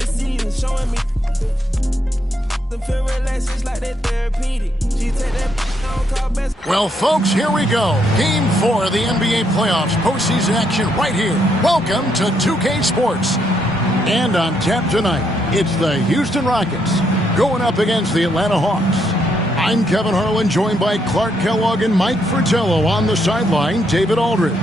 every season, showing me the feel relaxed, it's like that therapeutic. She take that on call best. Well, folks, here we go. Game 4 of the NBA playoffs. Postseason action right here. Welcome to 2K Sports. And on tap tonight, it's the Houston Rockets going up against the Atlanta Hawks. I'm Kevin Harlan, joined by Clark Kellogg and Mike Fratello. On the sideline, David Aldridge.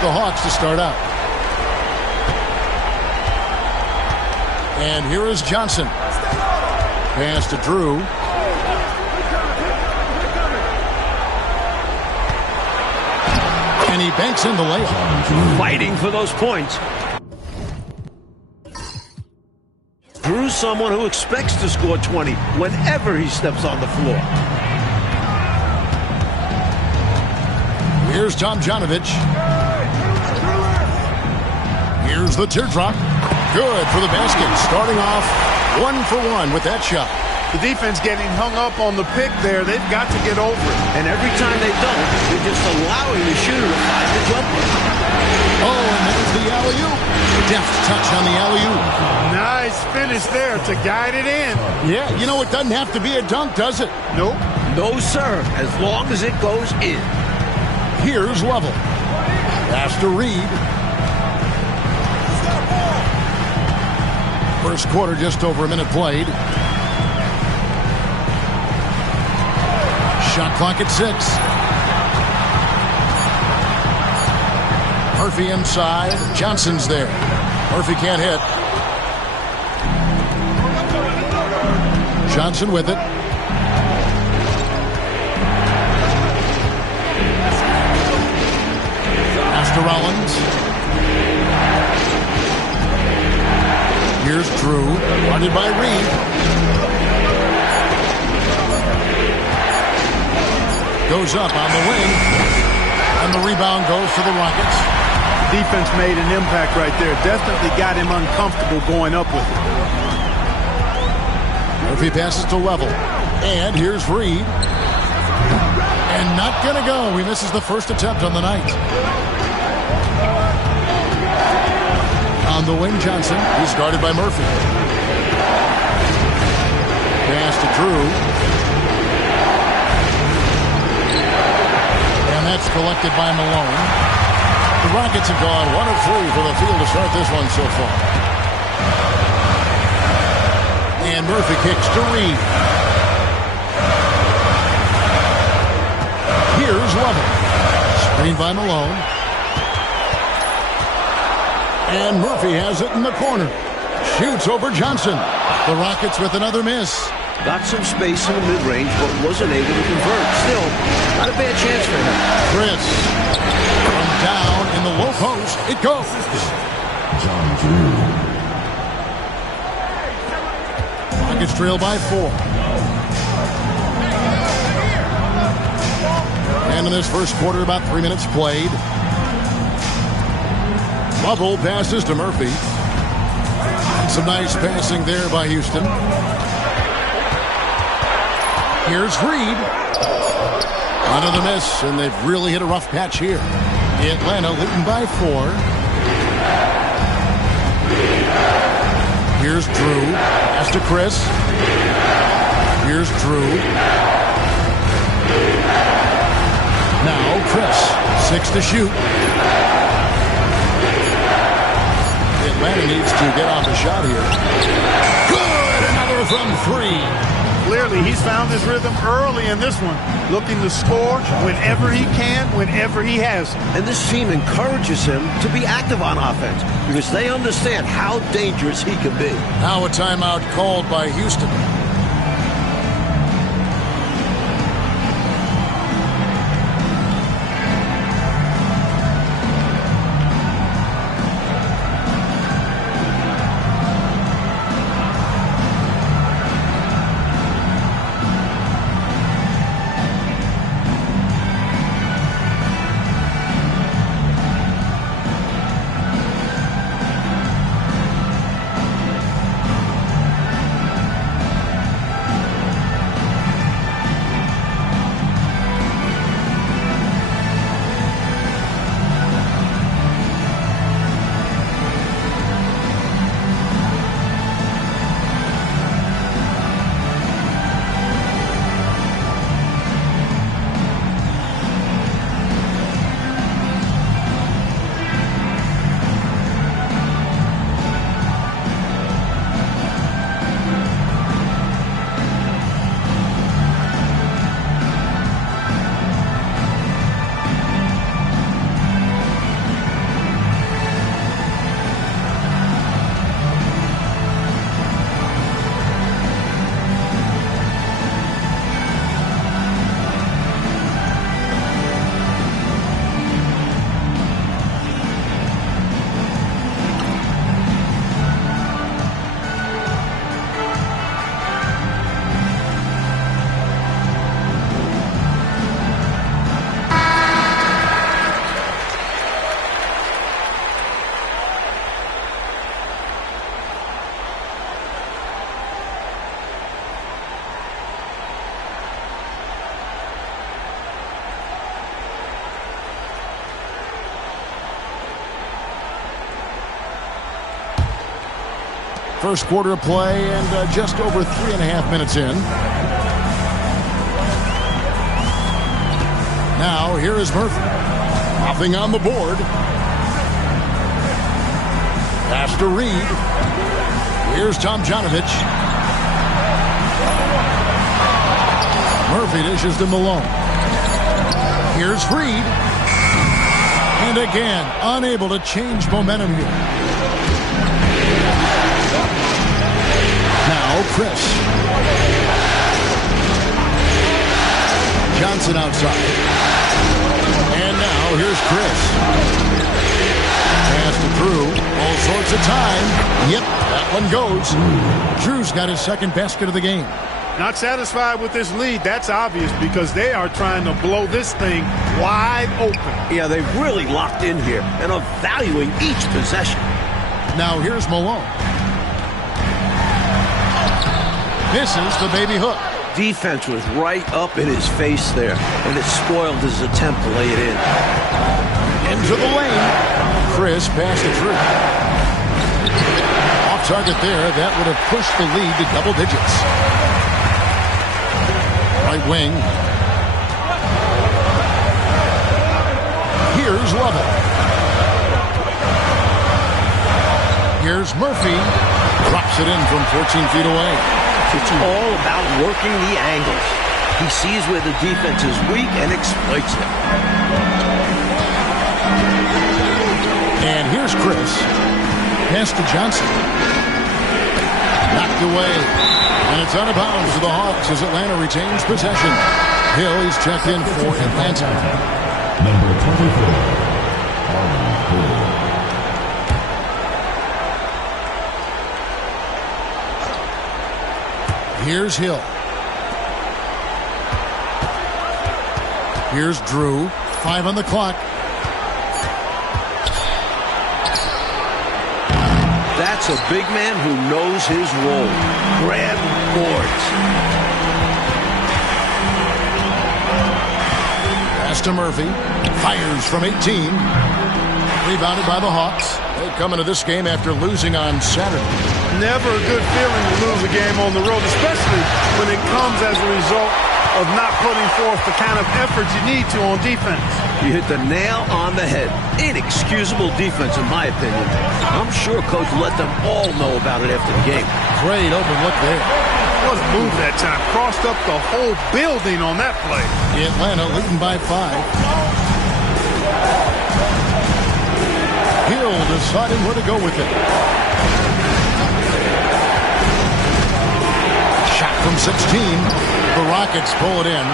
The Hawks to start out. And here is Johnson. Pass to Drew. And he banks in the layup. Fighting for those points. Drew's someone who expects to score 20 whenever he steps on the floor. Here's Tomjanovich. Here's the teardrop. Good for the basket. Starting off 1-for-1 with that shot. The defense getting hung up on the pick there. They've got to get over it. And every time they don't, they're just allowing the shooter to find the jumper. Oh, and there's the alley-oop. Deft touch on the alley-oop. Nice finish there to guide it in. Yeah, you know, it doesn't have to be a dunk, does it? Nope. No, sir, as long as it goes in. Here's Level. Pass to Reed. First quarter, just over a minute played. Shot clock at 6. Murphy inside. Johnson's there. Murphy can't hit. Johnson with it. Pass to Rollins. Here's Drew, guarded by Reed. Goes up on the wing, and the rebound goes to the Rockets. Defense made an impact right there. Definitely got him uncomfortable going up with it. Murphy passes to Level, and here's Reed. And not going to go. He misses the first attempt on the night. On the wing, Johnson. He's guarded by Murphy. Pass to Drew. And that's collected by Malone. The Rockets have gone 1 of 3 for the field to start this one so far. And Murphy kicks to Reed. Here's Level. Screened by Malone. And Murphy has it in the corner. Shoots over Johnson. The Rockets with another miss. Got some space in the mid-range, but wasn't able to convert. Still, not a bad chance for him. Chris. From down in the low post, it goes. Rockets trail by 4. And in this first quarter, about 3 minutes played. Bubble passes to Murphy. Some nice passing there by Houston. Here's Reed. Another miss, and they've really hit a rough patch here. Atlanta leading by 4. Here's Drew. Pass to Chris. Here's Drew. Now Chris. 6 to shoot. Atlanta needs to get off a shot here. Good! Another from 3. Clearly, he's found his rhythm early in this one. Looking to score whenever he can, whenever he has. And this team encourages him to be active on offense because they understand how dangerous he can be. Now a timeout called by Houston. First quarter of play and just over 3.5 minutes in. Now here is Murphy. Nothing on the board. Pass to Reed. Here's Tomjanovich. Murphy dishes to Malone. Here's Reed. And again, unable to change momentum here. Now Chris. Johnson outside. And now here's Chris. Pass to Drew. All sorts of time. Yep, that one goes. Drew's got his second basket of the game. Not satisfied with this lead. That's obvious because they are trying to blow this thing wide open. Yeah, they've really locked in here and are valuing each possession. Now here's Malone. Misses the baby hook. Defense was right up in his face there, and it spoiled his attempt to lay it in. Into the lane. Chris passed it through. Off target there. That would have pushed the lead to double digits. Right wing. Here's Lovell. Here's Murphy. Drops it in from 14 feet away. It's all about working the angles. He sees where the defense is weak and exploits it. And here's Chris. Pass to Johnson. Knocked away. And it's out of bounds to the Hawks as Atlanta retains possession. Hill is checked in for Atlanta. Number 24. Here's Hill. Here's Drew. 5 on the clock. That's a big man who knows his role. Grab boards. Pass to Murphy. Fires from 18. Rebounded by the Hawks. They come into this game after losing on Saturday. Never a good feeling to lose a game on the road, especially when it comes as a result of not putting forth the kind of effort you need to on defense. You hit the nail on the head. Inexcusable defense, in my opinion. I'm sure Coach let them all know about it after the game. Great open look there. What a move that time. Crossed up the whole building on that play. Atlanta leading by 5. Hill deciding where to go with it. Shot from 16. The Rockets pull it in.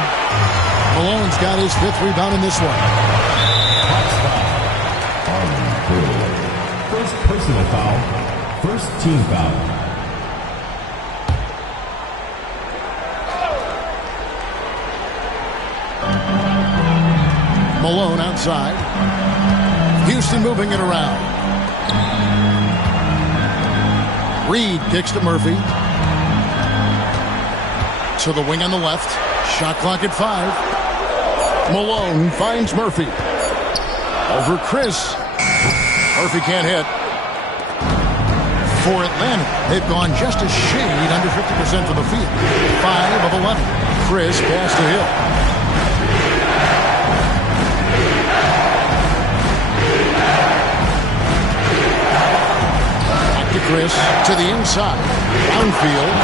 Malone's got his 5th rebound in this one. First personal foul. First team foul. Malone outside. Houston moving it around. Reed kicks to Murphy. To the wing on the left. Shot clock at 5. Malone finds Murphy. Over Chris. Murphy can't hit. For Atlanta, they've gone just a shade under 50% from the field. 5 of 11. Chris pass to Hill. Chris to the inside, downfield,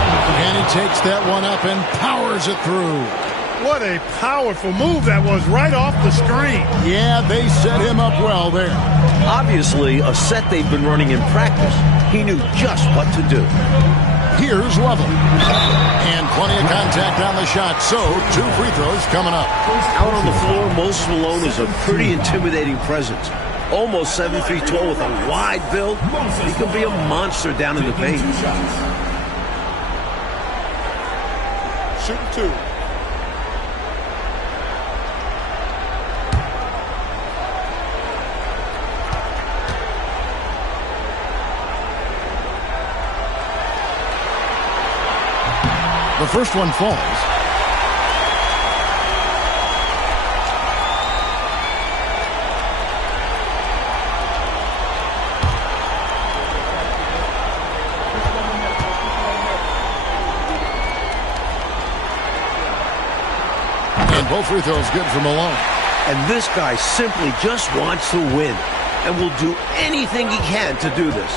and he takes that one up and powers it through. What a powerful move that was right off the screen. Yeah, they set him up well there. Obviously, a set they've been running in practice. He knew just what to do. Here's Lovell. And plenty of contact on the shot, so 2 free throws coming up. Out on the floor, Moses Malone is a pretty intimidating presence. Almost 7 feet tall with a wide build. He can be a monster down in the paint. Shooting 2. The first one falls. And both free throws good for Malone. And this guy simply just wants to win and will do anything he can to do this.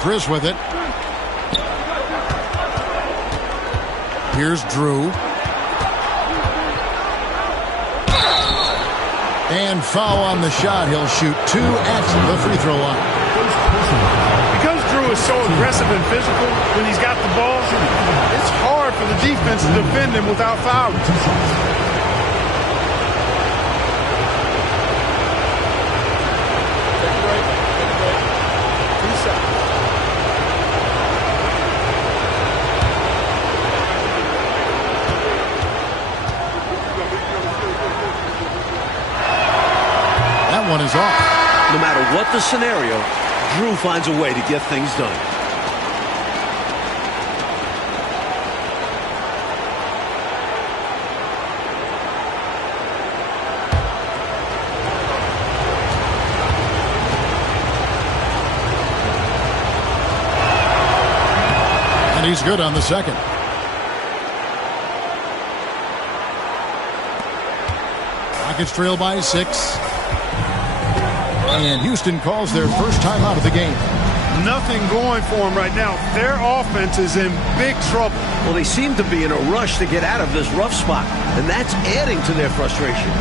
Chris with it. Here's Drew. And foul on the shot. He'll shoot 2 at the free throw line. Because Drew is so aggressive and physical when he's got the ball, it's hard for the defense to defend him without fouling. That one is off. No matter what the scenario, Drew finds a way to get things done. And he's good on the second. Rockets trail by 6. And Houston calls their first time out of the game. Nothing going for them right now. Their offense is in big trouble. Well, they seem to be in a rush to get out of this rough spot, and that's adding to their frustration.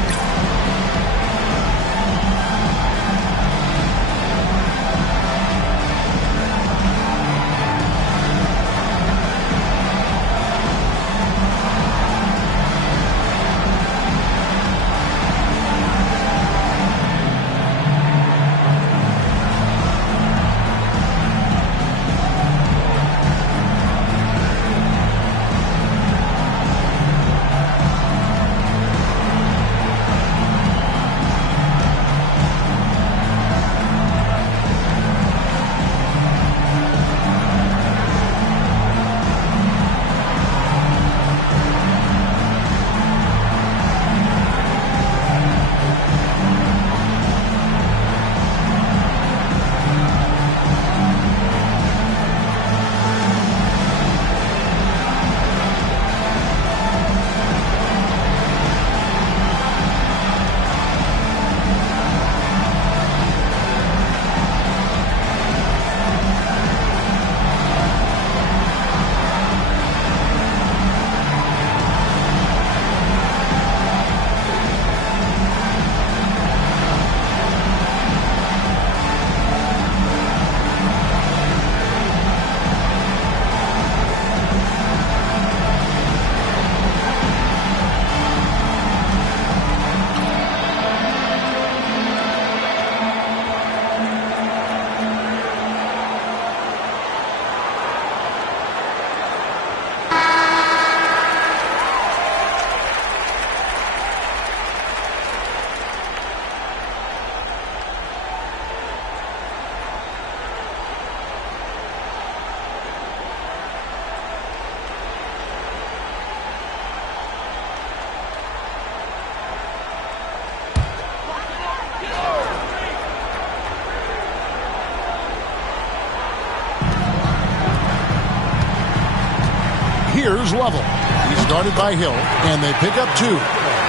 Here's Lovell. He's guarded by Hill, and they pick up 2.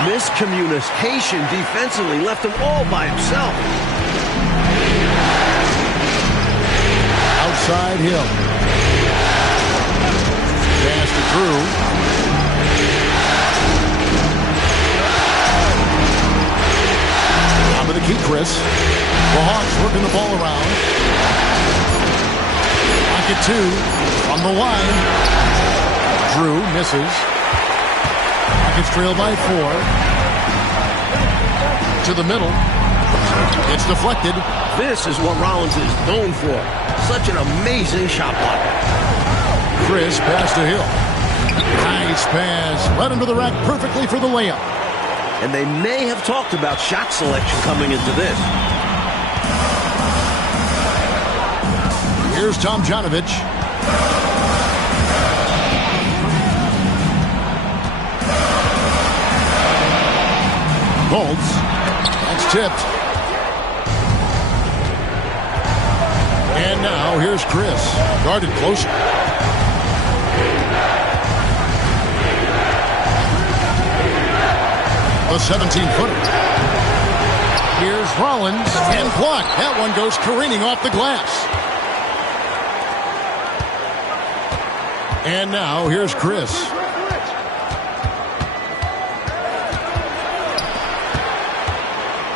Miscommunication defensively left him all by himself. Outside Hill. Pass to Drew. Top of the key, Chris. The Hawks working the ball around. Pocket 2 from the line. Drew misses. Rockets trail by 4. To the middle. It's deflected. This is what Rollins is known for. Such an amazing shot blocker. Chris pass to Hill. Nice pass. Right into the rack perfectly for the layup. And they may have talked about shot selection coming into this. Here's Tom Janovich. Bolts. That's tipped. And now here's Chris. Guarded closer. The 17-footer. Here's Rollins and blocked. That one goes careening off the glass. And now here's Chris.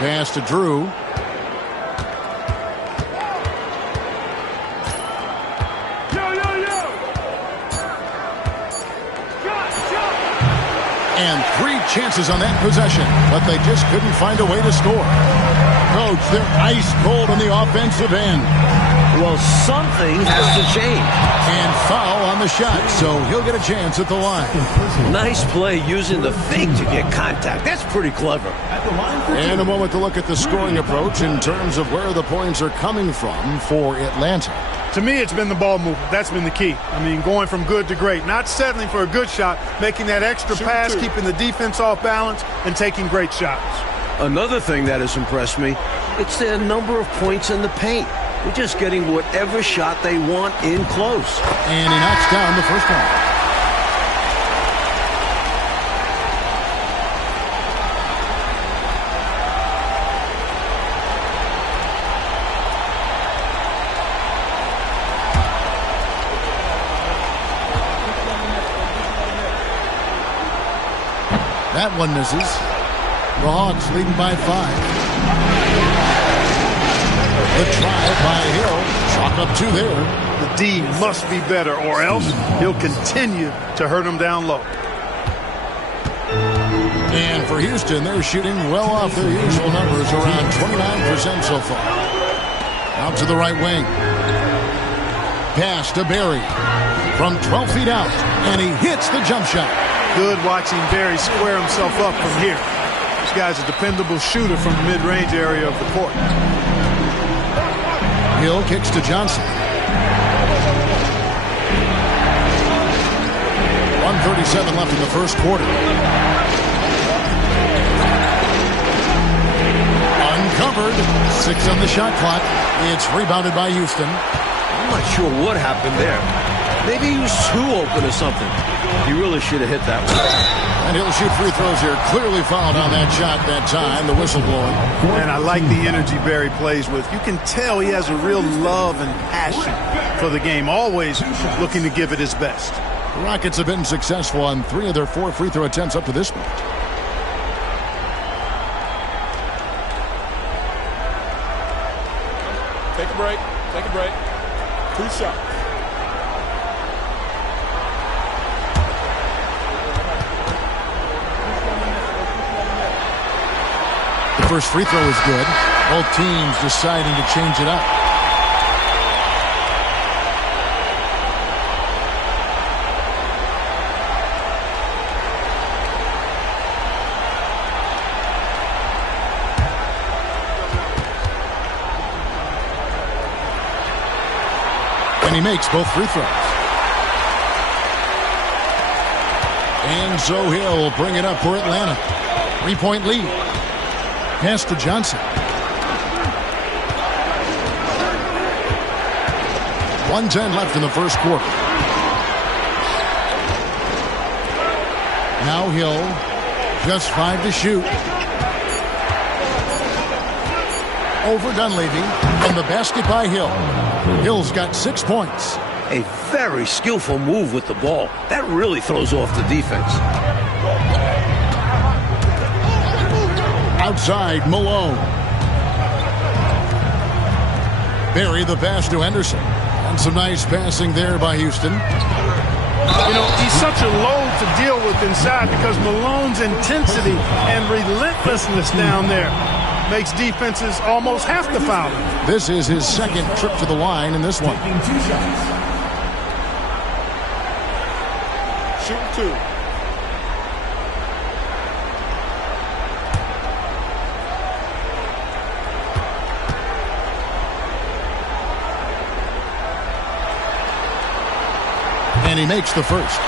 Pass to Drew. And 3 chances on that possession, but they just couldn't find a way to score. Coach, they're ice cold on the offensive end. Well, something has to change. And foul on the shot, so he'll get a chance at the line. Nice play using the fake to get contact. That's pretty clever. And a moment to look at the scoring approach in terms of where the points are coming from for Atlanta. To me, it's been the ball movement. That's been the key. I mean, going from good to great. Not settling for a good shot, making that extra pass, keeping the defense off balance, and taking great shots. Another thing that has impressed me, it's their number of points in the paint. They're just getting whatever shot they want in close. And he knocks down the first one. That one misses. The Hawks leading by 5. The drive by Hill. Chalk up 2 there. The D must be better, or else he'll continue to hurt them down low. And for Houston, they're shooting well off their usual numbers, around 29% so far. Out to the right wing. Pass to Barry. From 12 feet out, and he hits the jump shot. Good watching Barry square himself up from here. This guy's a dependable shooter from the mid-range area of the court. Hill kicks to Johnson. 1:37 left in the first quarter. Uncovered. 6 on the shot clock. It's rebounded by Houston. I'm not sure what happened there. Maybe he was too open or something. He really should have hit that one. And he'll shoot free throws here. Clearly fouled on that shot that time. The whistle blowing. And I like the energy Barry plays with. You can tell he has a real love and passion for the game. Always looking to give it his best. The Rockets have been successful on 3 of their 4 free throw attempts up to this point. Take a break. Take a break. 2 shots. The first free throw is good. Both teams deciding to change it up. And he makes both free throws. And so he'll bring it up for Atlanta. 3-point lead. Pass to Johnson. 1:10 left in the first quarter. Now Hill. Just 5 to shoot. Over Dunleavy. And the basket by Hill. Hill's got 6 points. A very skillful move with the ball. That really throws off the defense. Outside, Malone. Barry the pass to Henderson. And some nice passing there by Houston. You know, he's such a load to deal with inside because Malone's intensity and relentlessness down there makes defenses almost have to foul him. This is his second trip to the line in this one. Shoot 2. And he makes the first.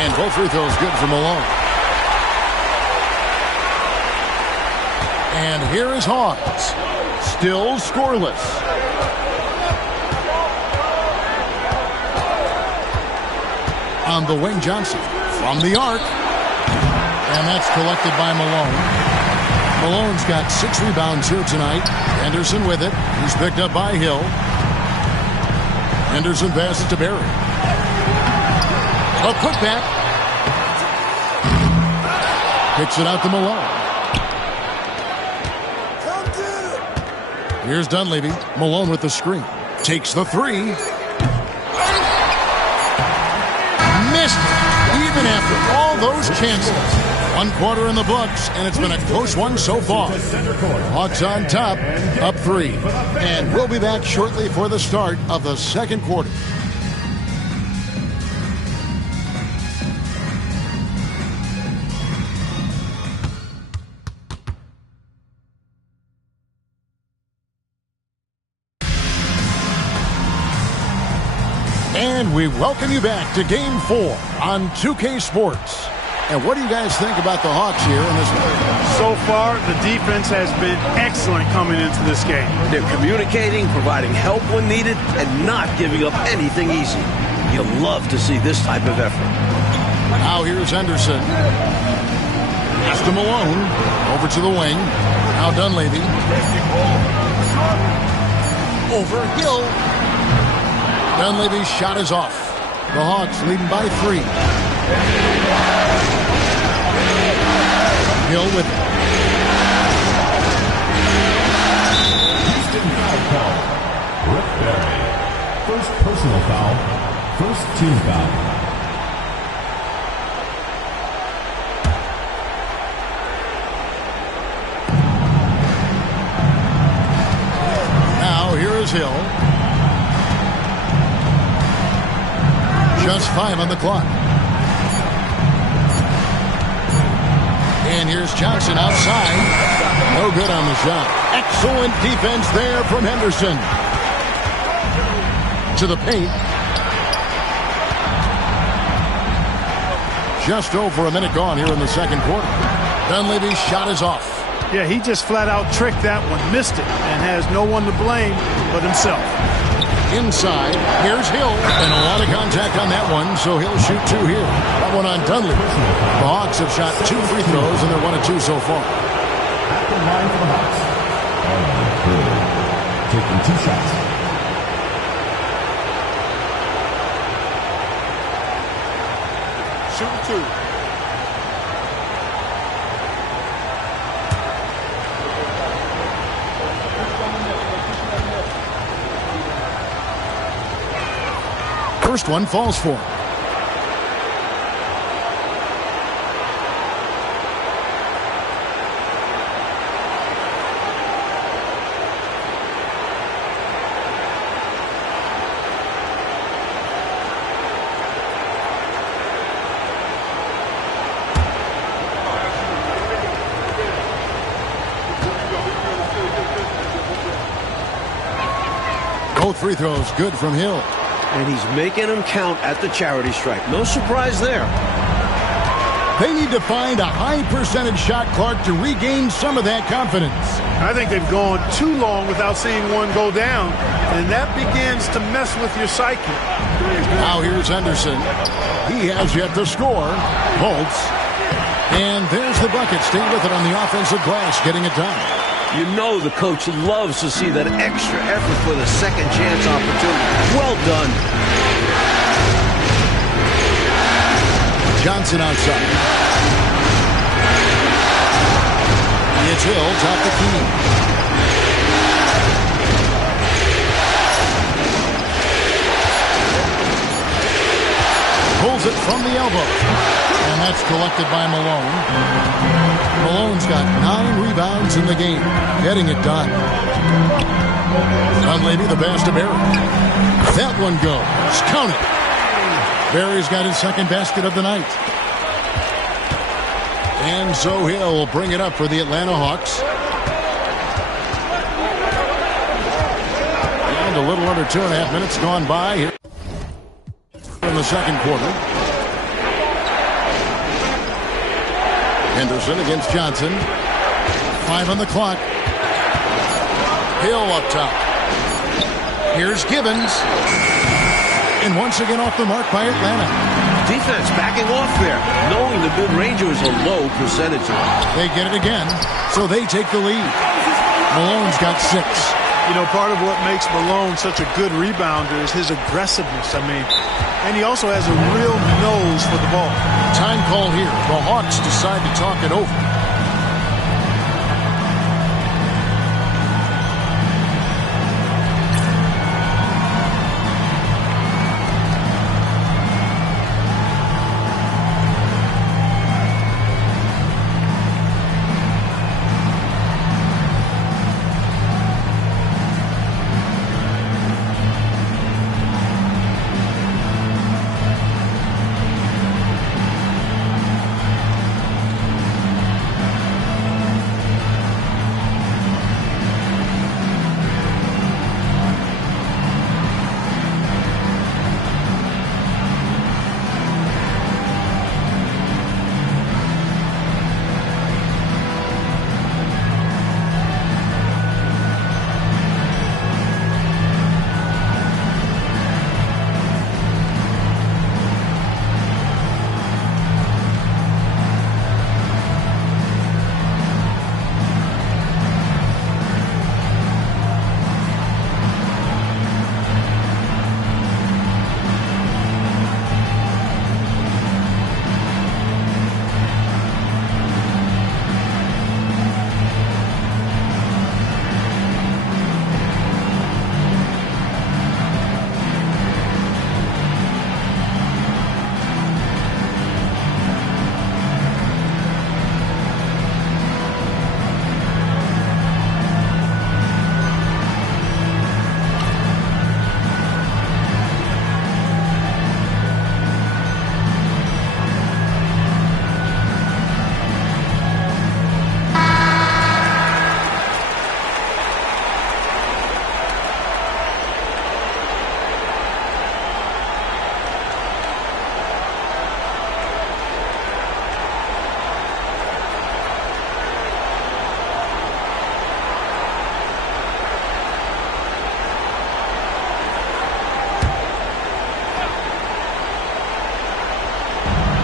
And both free throws good for Malone. And here is Hawks. Still scoreless. On the wing, Johnson. From the arc. And that's collected by Malone. Malone's got 6 rebounds here tonight. Henderson with it. He's picked up by Hill. Henderson passes to Barry. A putback. Kicks it out to Malone. Here's Dunleavy. Malone with the screen. Takes the 3. Missed it. Even after all those chances. 1 quarter in the books, and it's been a close one so far. Hawks on top, up 3. And we'll be back shortly for the start of the second quarter. And we welcome you back to Game 4 on 2K Sports. And what do you guys think about the Hawks here in this one? So far, the defense has been excellent coming into this game. They're communicating, providing help when needed, and not giving up anything easy. You love to see this type of effort. Now here's Henderson. Pass to Malone. Over to the wing. Now Dunleavy. Over Hill. Dunleavy's shot is off. The Hawks leading by 3. Hill with it. Houston foul call. Rick Barry. First personal foul. First team foul. Now here is Hill. Just 5 on the clock. And here's Johnson outside. No good on the shot. Excellent defense there from Henderson. To the paint. Just over a minute gone here in the second quarter. Dunleavy's shot is off. Yeah, he just flat out tricked that one, missed it, and has no one to blame but himself. Inside, here's Hill, and a lot of contact on that one, so he'll shoot 2 here. That one on Dunleavy. The Hawks have shot 2 free throws, and they're 1 of 2 so far. At the line for the Hawks. Taking 2 shots. Shooting 2. First one falls for him. Both free throws good from Hill. And he's making them count at the charity stripe. No surprise there. They need to find a high percentage shot, Clark, to regain some of that confidence. I think they've gone too long without seeing one go down, and that begins to mess with your psyche. Now here's Henderson. He has yet to score. Holtz. And there's the bucket. Stay with it on the offensive glass, getting it done. You know the coach loves to see that extra effort for the second chance opportunity. Well done. Johnson outside. It's Hill, top the key. Pulls it from the elbow. And that's collected by Malone. Malone's got 9 rebounds in the game. Getting it done. Dunleavy, the pass to Barry. That one goes. Count it. Barry's got his second basket of the night. And so he'll bring it up for the Atlanta Hawks. And a little under 2.5 minutes gone by here in the second quarter. Henderson against Johnson. 5 on the clock. Hill up top. Here's Gibbons. And once again off the mark by Atlanta. Defense backing off there, knowing the mid-ranger is a low percentage. They get it again, so they take the lead. Malone's got 6. You know, part of what makes Malone such a good rebounder is his aggressiveness. And he also has a real nose for the ball. Time call here. The Hawks decide to talk it over.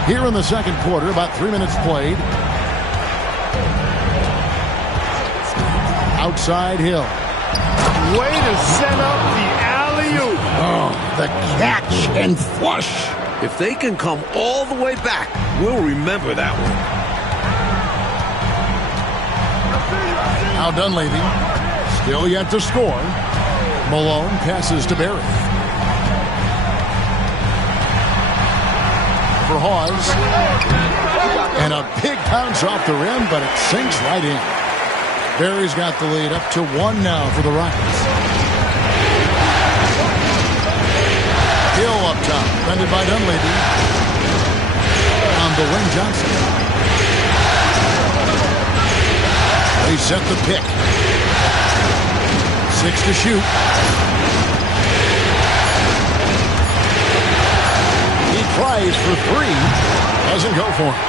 Here in the second quarter, about 3 minutes played. Outside Hill. Way to set up the alley-oop. Oh, the catch and flush. If they can come all the way back, we'll remember that one. Now Dunleavy, still yet to score. Malone passes to Barry. For Hawes. And a big bounce off the rim, but it sinks right in. Barry's got the lead up to 1 now for the Rockets. Hill up top, defended by Dunleavy. On the wing, Johnson. They set the pick. 6 to shoot. He tries for 3. Doesn't go for it.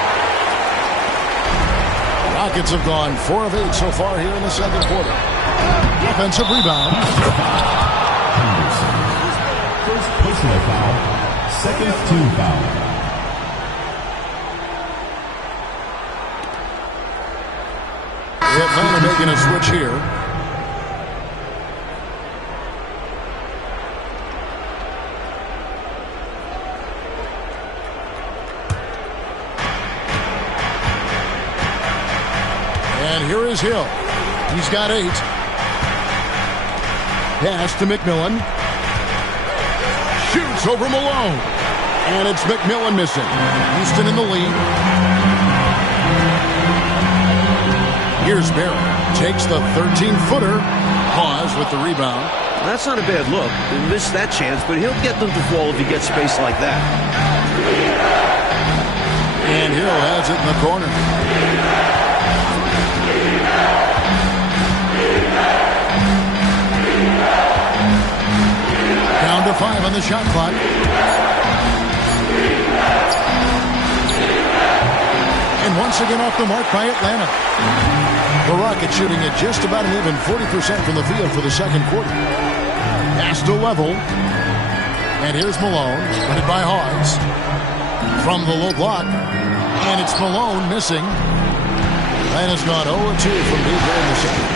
Rockets have gone 4 of 8 so far here in the second quarter. Defensive rebound. First personal foul. Second team foul. Atlanta making a switch here. And here is Hill. He's got 8. Pass to McMillan. Shoots over Malone. And it's McMillan missing. Houston in the lead. Here's Barry. Takes the 13-footer. Pause with the rebound. That's not a bad look. He missed that chance, but he'll get them to fall if he gets space like that. And Hill has it in the corner. Down to 5 on the shot clock. And once again off the mark by Atlanta. The Rockets shooting at just about an even 40% from the field for the second quarter. Pass to level. And here's Malone, winning by Hawes. From the low block. And it's Malone missing. And has gone 0-2 from deep there in the second.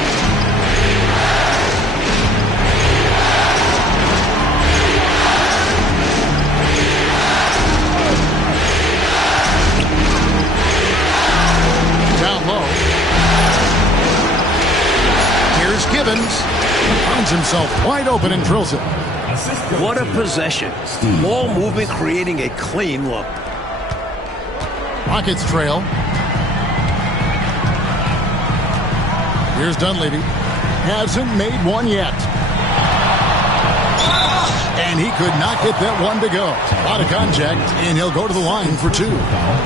Down low. Here's Gibbons. Finds himself wide open and drills it. What a possession. Ball movement creating a clean look. Rockets trail. Here's Dunleavy. Hasn't made one yet. And he could not get that one to go. A lot of contact, and he'll go to the line for two.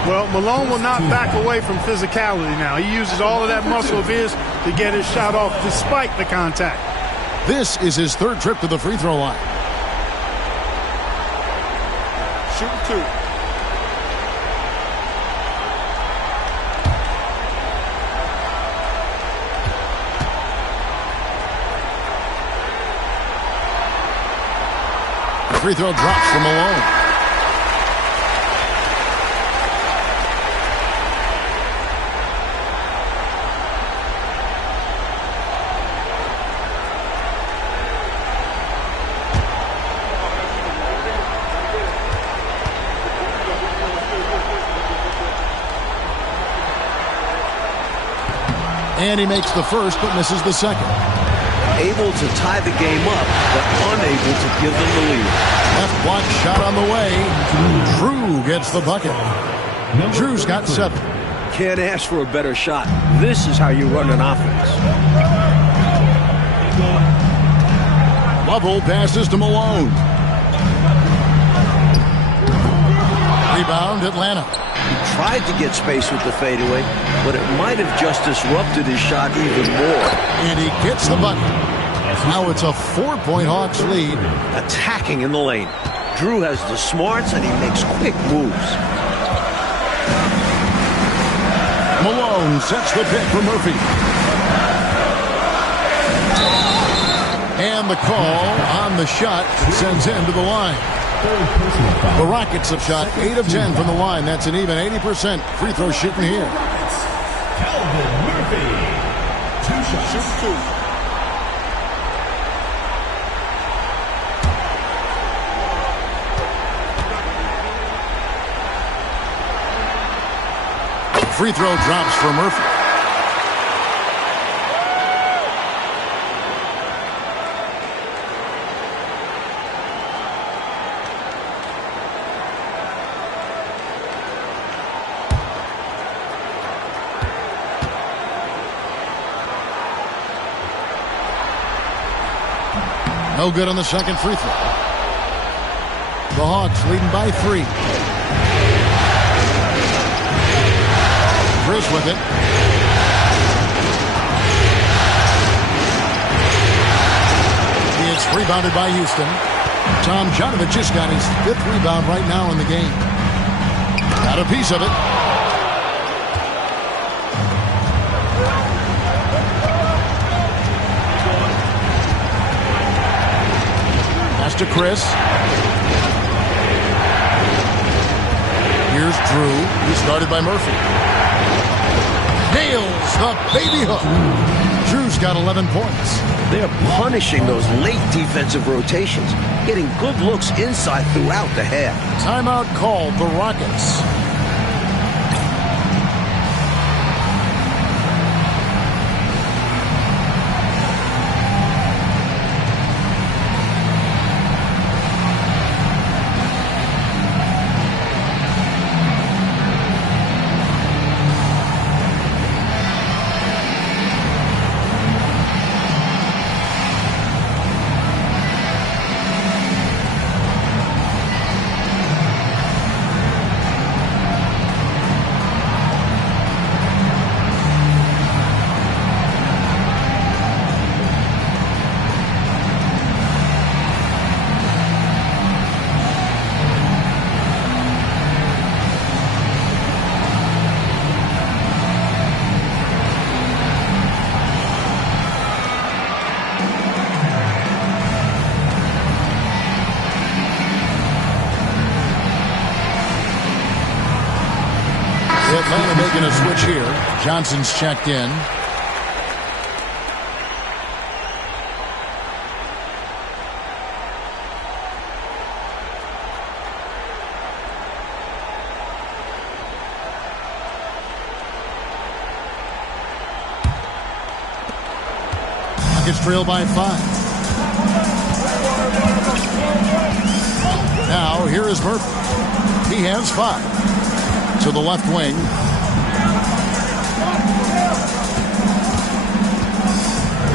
Well, Malone will not back away from physicality now. He uses all of that muscle of his to get his shot off despite the contact. This is his third trip to the free throw line. Shooting two. Free throw drops from Malone. And he makes the first but misses the second. Able to tie the game up, but unable to give them the lead. Left block shot on the way. Drew gets the bucket. Drew's got 7. Can't ask for a better shot. This is how you run an offense. Lovell passes to Malone. Rebound, Atlanta. He tried to get space with the fadeaway, but it might have just disrupted his shot even more. And he gets the bucket. Now it's a 4-point Hawks lead. Attacking in the lane. Drew has the smarts and he makes quick moves. Malone sets the pick for Murphy. And the call on the shot sends him to the line. The Rockets have shot 8 of 10 from the line. That's an even 80% free throw shooting here. Calvin Murphy. 2 shots. Shoot two. Free throw drops for Murphy. No good on the second free throw. The Hawks leading by 3. Chris with it. It's rebounded by Houston. Tom Jonovic just got his 5th rebound right now in the game. Got a piece of it. Pass to Chris. Here's Drew. He's guarded by Murphy. Nails the baby hook. Drew's got 11 points. They're punishing those late defensive rotations, getting good looks inside throughout the half. Timeout called the Rockets. Atlanta making a switch here. Johnson's checked in. Rockets trail by 5. Now, here is Murphy. He has 5. To the left wing.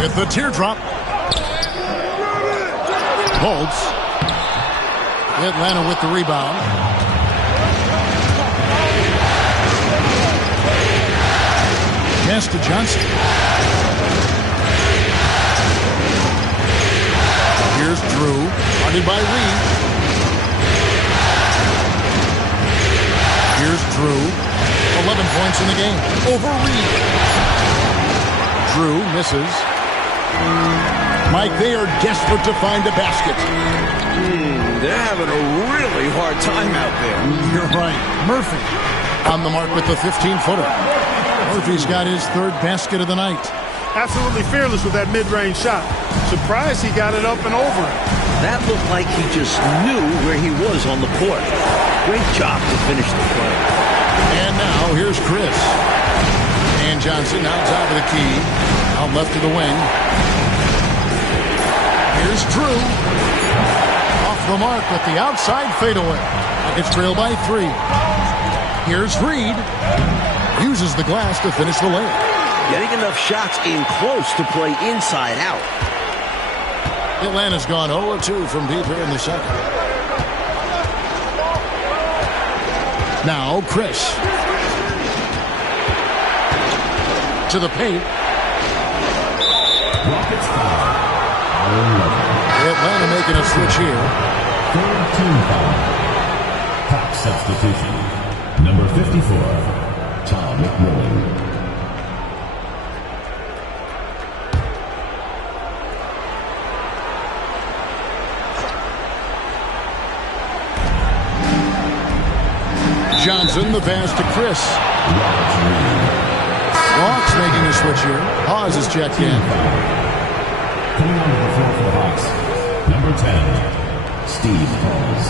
With the teardrop. Holds. Atlanta with the rebound. Pass to Johnson. Here's Drew. Guarded by Reed. Here's Drew. 11 points in the game. Over Reed. Drew misses. Mike, they are desperate to find a basket. They're having a really hard time out there. You're right. Murphy on the mark with the 15-footer. Murphy's got his 3rd basket of the night. Absolutely fearless with that mid-range shot. Surprised he got it up and over it. That looked like he just knew where he was on the court. Great job to finish the play. And now here's Chris. And Johnson now top of the key. Out left to the wing. Here's Drew. Off the mark with the outside fadeaway. Rockets trail by 3. Here's Reed. Uses the glass to finish the layup. Getting enough shots in close to play inside out. Atlanta's gone 0-2 from deep here in the second. Now Chris. To the paint. Rockets foul. Atlanta making a switch here. 3rd team foul. Top substitution. Number 54, Tom McMillan. Johnson, the pass to Chris. Hawks making a switch here. Hawes is checked in. Coming onto the floor for the Hawks, number 10, Steve Hawes.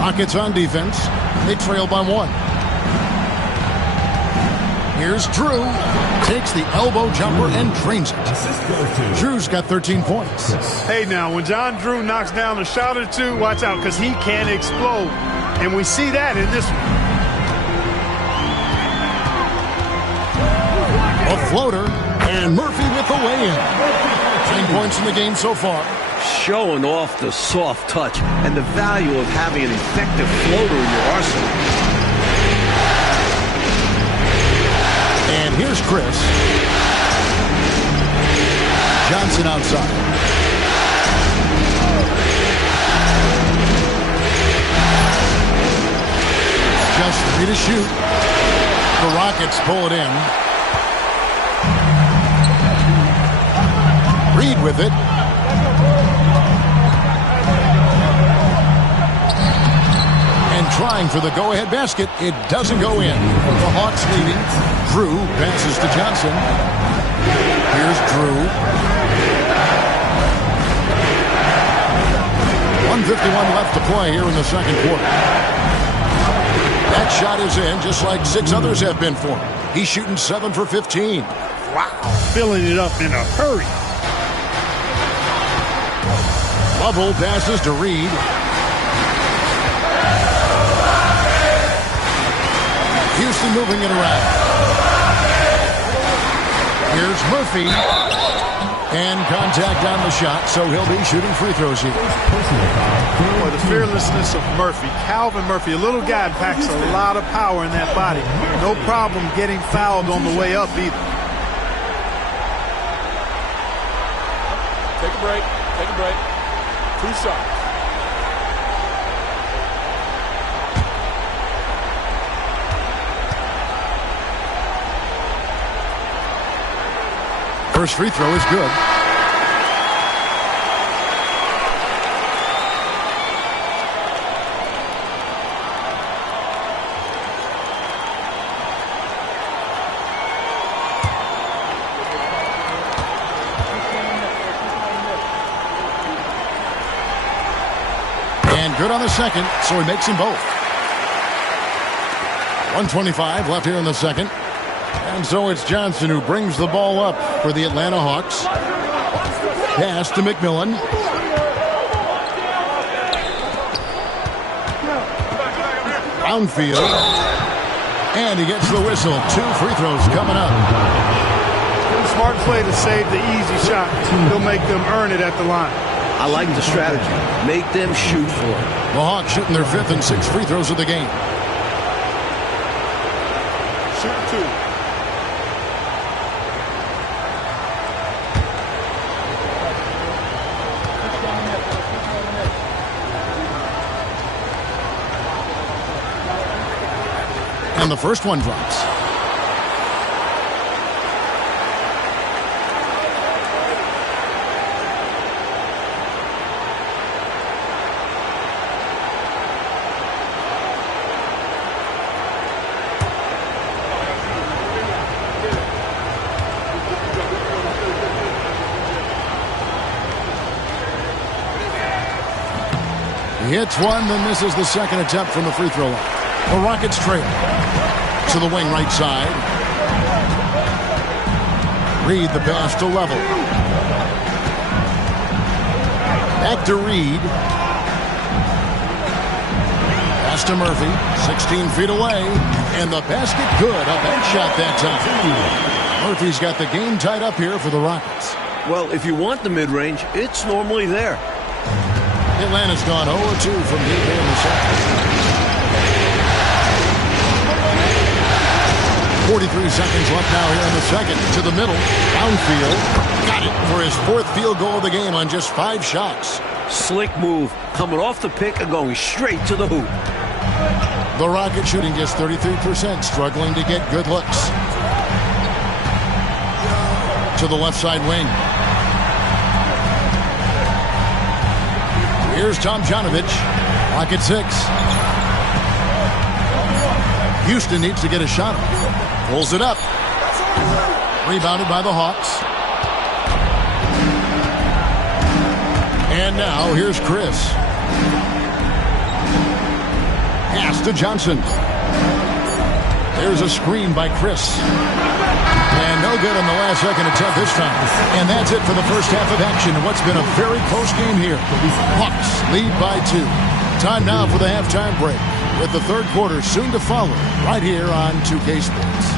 Rockets on defense. They trail by 1. Here's Drew. Takes the elbow jumper and drains it. Drew's got 13 points. Hey, now, when John Drew knocks down a shot or two, watch out, because he can explode. And we see that in this one. A floater. And Murphy with the lay-in. 10 points in the game so far. Showing off the soft touch and the value of having an effective floater in your arsenal. And here's Chris. Johnson outside. Just 3 to shoot. The Rockets pull it in. Reed with it. And trying for the go-ahead basket. It doesn't go in. The Hawks leading. Drew passes to Johnson. Here's Drew. 1:51 left to play here in the second quarter. That shot is in, just like 6 others have been for him. He's shooting 7 for 15. Wow. Filling it up in a hurry. Lovell passes to Reed. Houston moving it around. Here's Murphy. And contact on the shot, so he'll be shooting free throws here. Boy, the fearlessness of Murphy. Calvin Murphy, a little guy, packs a lot of power in that body. No problem getting fouled on the way up either. Take a break. Take a break. 2 shots. First free throw is good. on the second, so he makes them both. 1:25 left here in the second. And so it's Johnson who brings the ball up for the Atlanta Hawks. Pass to McMillan. Downfield. And he gets the whistle. 2 free throws coming up. Smart play to save the easy shot. He'll make them earn it at the line. I like the strategy. Make them shoot for it. The Hawks shooting their 5th and 6th free throws of the game. Shoot 2. And the first one drops. He hits one, then misses the second attempt from the free throw line. The Rockets trail to the wing right side. Reed the pass to Level. Back to Reed. Pass to Murphy. 16 feet away. And the basket good. A bench shot that time. Murphy's got the game tied up here for the Rockets. Well, if you want the mid-range, it's normally there. Atlanta's gone 0-2 from deep in the second. 43 seconds left now here in the second. To the middle. Downfield. Got it for his 4th field goal of the game on just 5 shots. Slick move. Coming off the pick and going straight to the hoop. The Rockets shooting just 33%, struggling to get good looks. To the left side wing. Here's Tomjanovich. Clock at 6. Houston needs to get a shot. Pulls it up. Rebounded by the Hawks. And now here's Chris. Pass to Johnson. There's a screen by Chris. And no good on the last second attempt this time. And that's it for the first half of action in what's been a very close game here. Hawks lead by 2. Time now for the halftime break, with the third quarter soon to follow right here on 2K Sports.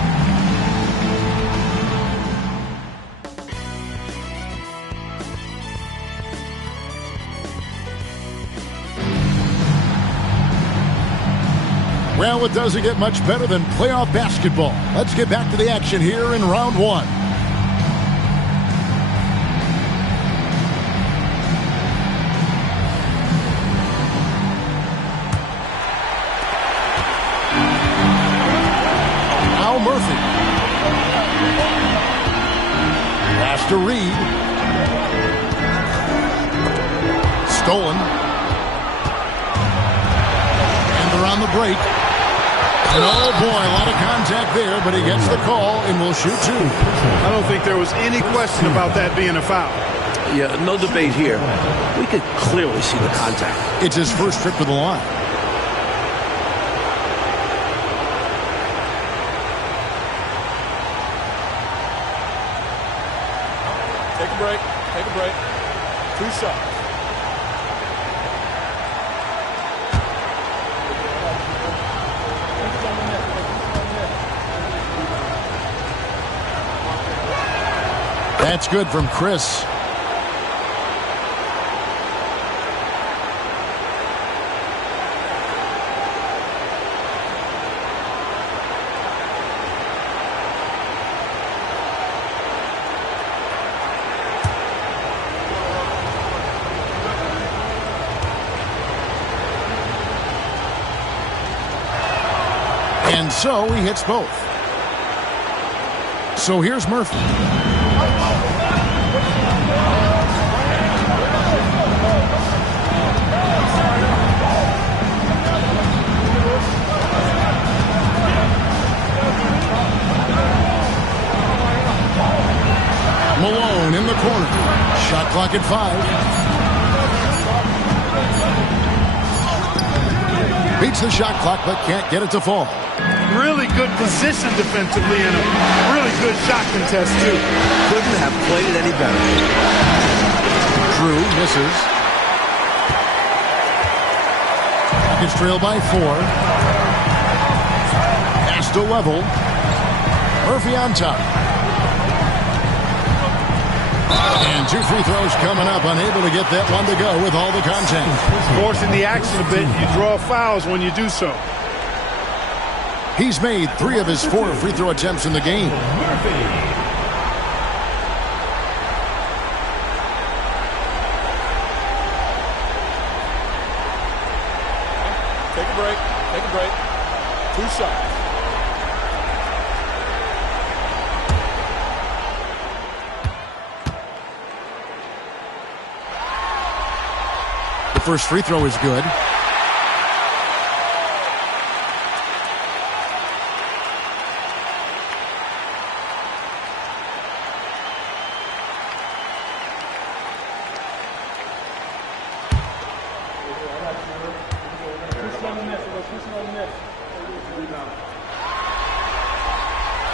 Well, it doesn't get much better than playoff basketball. Let's get back to the action here in round 1. Now Murphy. Pass to Reed. Stolen. And they're on the break. And oh boy, a lot of contact there, but he gets the call and will shoot 2. I don't think there was any question about that being a foul. Yeah, no debate here. We could clearly see the contact. It's his first trip to the line. Take a break. Take a break. 2 shots. That's good from Chris. And so he hits both. So here's Murphy. Malone in the corner. Shot clock at 5. Beats the shot clock, but can't get it to fall. Really good position defensively and a really good shot contest, too. Couldn't have played it any better. Drew misses. Rockets trail by 4. Pass to level. Murphy on top. And 2 free throws coming up. Unable to get that one to go with all the contact. Forcing the action a bit. You draw fouls when you do so. He's made 3 of his 4 free throw attempts in the game. Take a break. Take a break. 2 shots. The first free throw is good.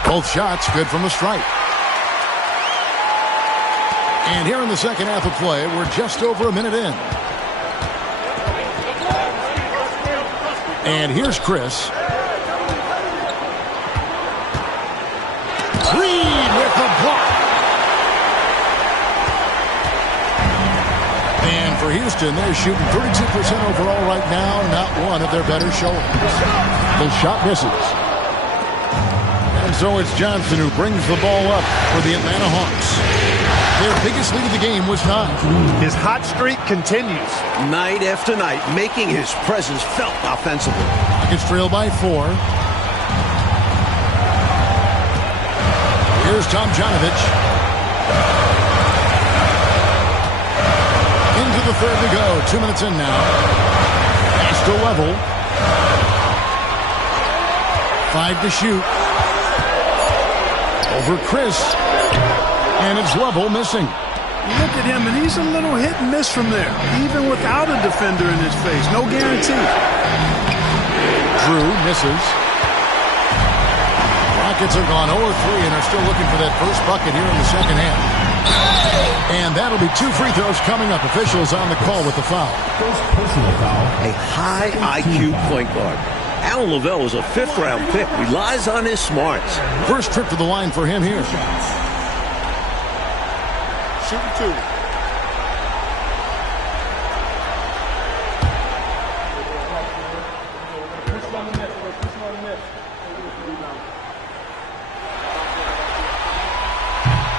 Both shots good from the stripe. And here in the second half of play, we're just over a minute in. And here's Chris. Reed with the block. And for Houston, they're shooting 32% overall right now. Not one of their better showings. The shot misses. And so it's Johnson who brings the ball up for the Atlanta Hawks. Their biggest lead of the game was 9. His hot streak continues. Night after night, making his presence felt offensively. Rockets trail by 4. Here's Tomjanovich. Into the third to go. 2 minutes in now. Pass to level. 5 to shoot. Over Chris. And it's level missing. Look at him, and he's a little hit and miss from there, even without a defender in his face. No guarantee. Drew misses. Rockets have gone 0-3 and are still looking for that first bucket here in the second half. And that'll be 2 free throws coming up. Officials on the call with the foul. First personal foul. A high IQ point guard. Alan Lavelle was a 5th-round pick. Relies on his smarts. First trip to the line for him here. Shooting 2.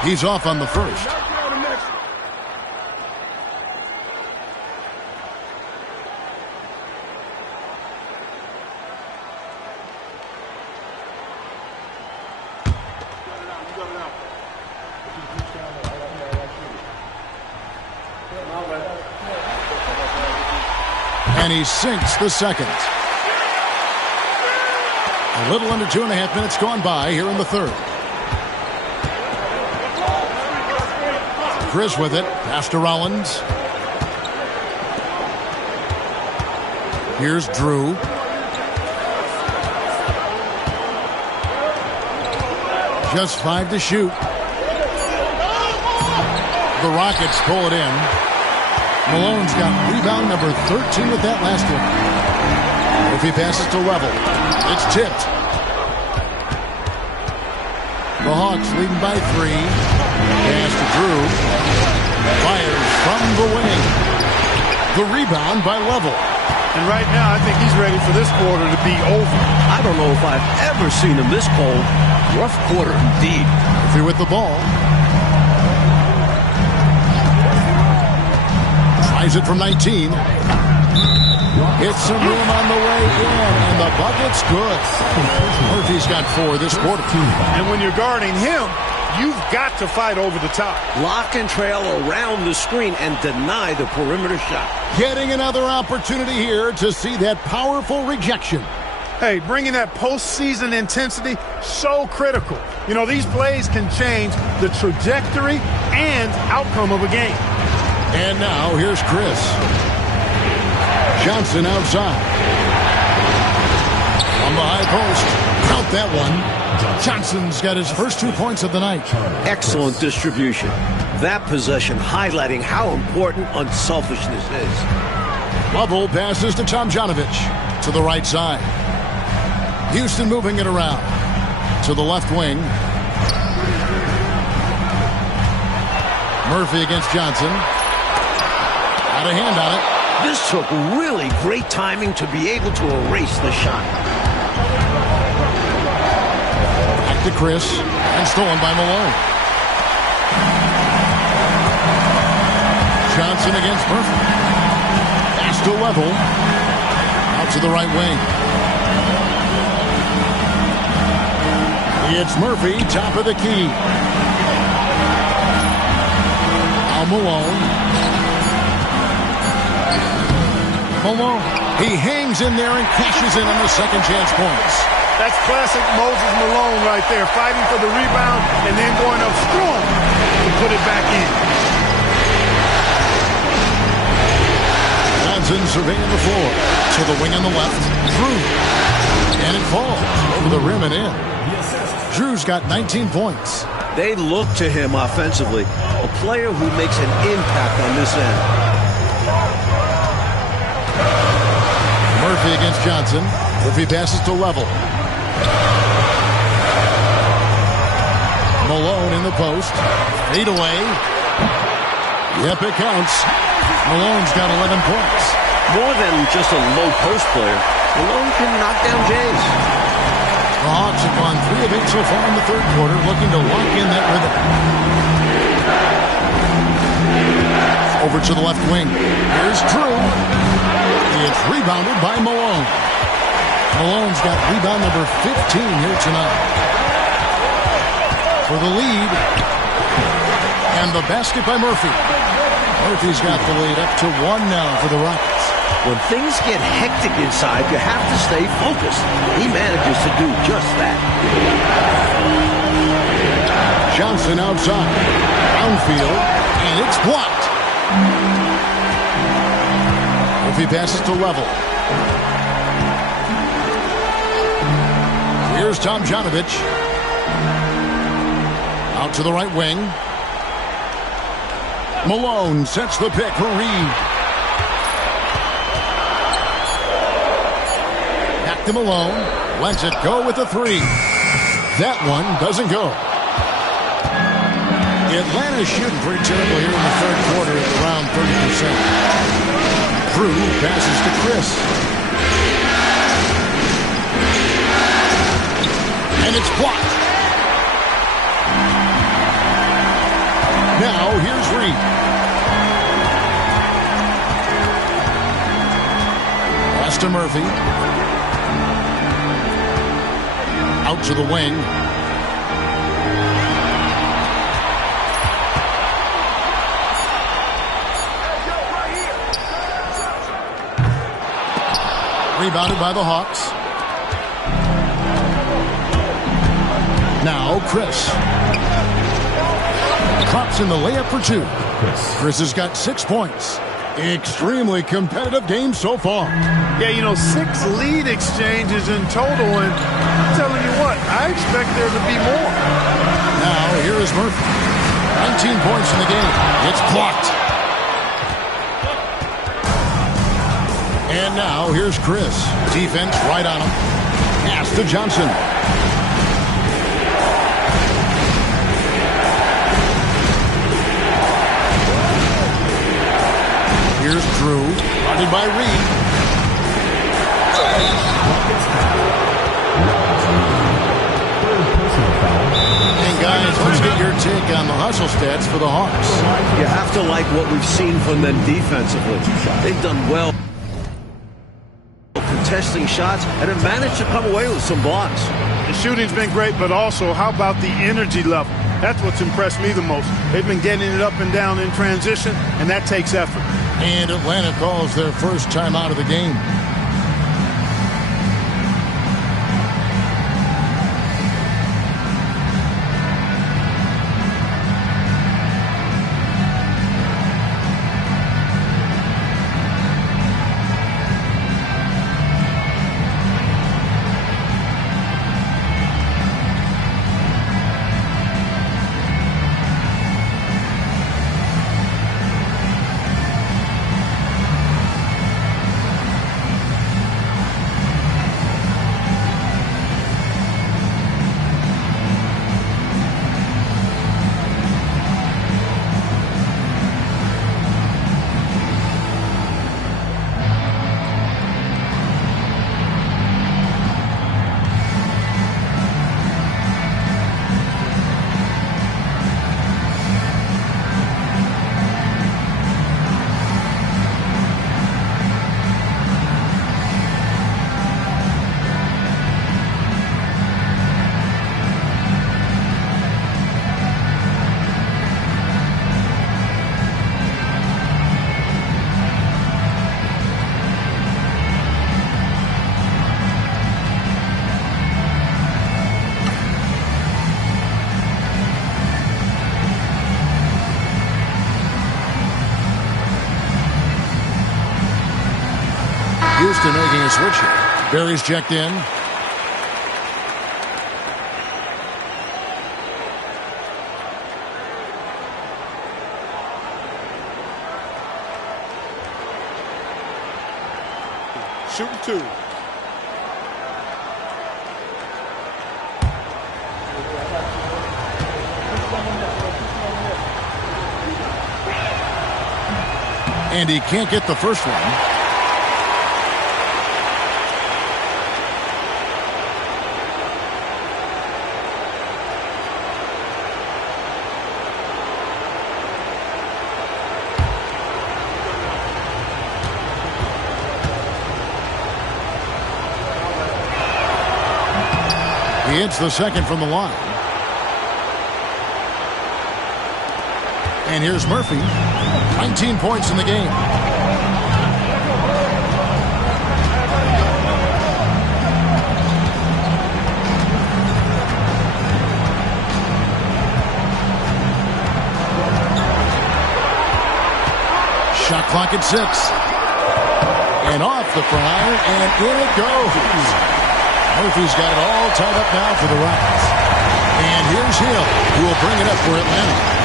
He's off on the first. And he sinks the second. A little under 2.5 minutes gone by here in the third. Chris with it. Pass to Rollins. Here's Drew. Just 5 to shoot. The Rockets pull it in. Malone's got rebound number 13 with that last one. If he passes to level, it's tipped. The Hawks leading by 3. Pass to Drew. Fires from the wing. The rebound by Level. And right now, I think he's ready for this quarter to be over. I don't know if I've ever seen him this cold. Rough quarter indeed. Murphy with the ball. Tries it from 19. Hits some room on the way in, and the bucket's good. Murphy's got 4 this quarter. And when you're guarding him, you've got to fight over the top. Lock and trail around the screen and deny the perimeter shot. Getting another opportunity here to see that powerful rejection. Hey, bringing that postseason intensity, so critical. You know, these plays can change the trajectory and outcome of a game. And now, here's Chris. Johnson outside. the high post. Count that one. Johnson's got his first 2 points of the night. Excellent distribution. That possession highlighting how important unselfishness is. Lovell passes to Tomjanovich to the right side. Houston moving it around to the left wing. Murphy against Johnson. Got a hand on it. This took really great timing to be able to erase the shot. Back to Chris, and stolen by Malone. Johnson against Murphy. Pass to Lovell. Out to the right wing. It's Murphy, top of the key. Now Malone. Malone. He hangs in there and cashes in on the second chance points. That's classic Moses Malone right there, fighting for the rebound and then going up strong to put it back in. Johnson surveying the floor. To the wing on the left. Drew. And it falls over the rim and in. Drew's got 19 points. They look to him offensively, a player who makes an impact on this end. Murphy against Johnson. Murphy passes to Lovell. Malone in the post. Fade away. Yep, it counts. Malone's got 11 points. More than just a low post player, Malone can knock down Jays. The Hawks have gone 3 of 8 so far in the third quarter, looking to lock in that rhythm. Over to the left wing. Here's Drew. It's rebounded by Malone. Malone's got rebound number 15 here tonight. For the lead. And the basket by Murphy. Murphy's got the lead up to 1 now for the Rockets. When things get hectic inside, you have to stay focused. He manages to do just that. Johnson outside. Downfield. And it's blocked. Murphy passes to Lovell. Here's Tomjanovich. Out to the right wing. Malone sets the pick for Reed. Back to Malone. Lets it go with the 3. That one doesn't go. Atlanta's shooting pretty terrible here in the third quarter at around 30%. Drew passes to Chris. And it's blocked. Now here's Reed. Pass to Murphy. Out to the wing. Rebounded by the Hawks. Now Chris. Drops in the layup for 2. Chris has got 6 points. Extremely competitive game so far. Yeah, 6 lead exchanges in total, and I'm telling you what, I expect there to be more. Now here is Murphy. 19 points in the game. It's blocked. And now here's Chris. Defense right on him. Pass to Johnson. Here's Drew, guarded by Reed. And guys, let's get your take on the hustle stats for the Hawks. You have to like what we've seen from them defensively. They've done well contesting shots and have managed to come away with some blocks. The shooting's been great, but also how about the energy level? That's what's impressed me the most. They've been getting it up and down in transition, and that takes effort. And Atlanta calls their first time out of the game. Houston making a switch here. Barry's checked in. Shooting 2. And he can't get the first one. He hits the second from the line. And here's Murphy. 19 points in the game. Shot clock at 6. And off the fryer, and in it goes. Murphy's got it all tied up now for the Rockets. And here's Hill, who will bring it up for Atlanta.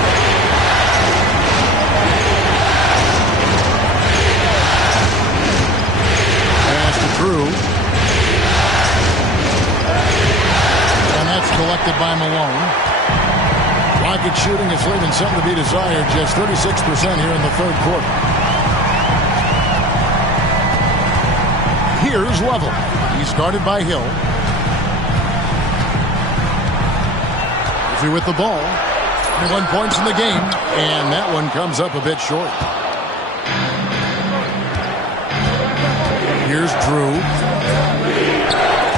Through. And that's collected by Malone. Rocket shooting is leaving something to be desired. Just 36% here in the third quarter. Here's Lovell. He's guarded by Hill. Murphy with the ball. 21 points in the game. And that one comes up a bit short. Here's Drew.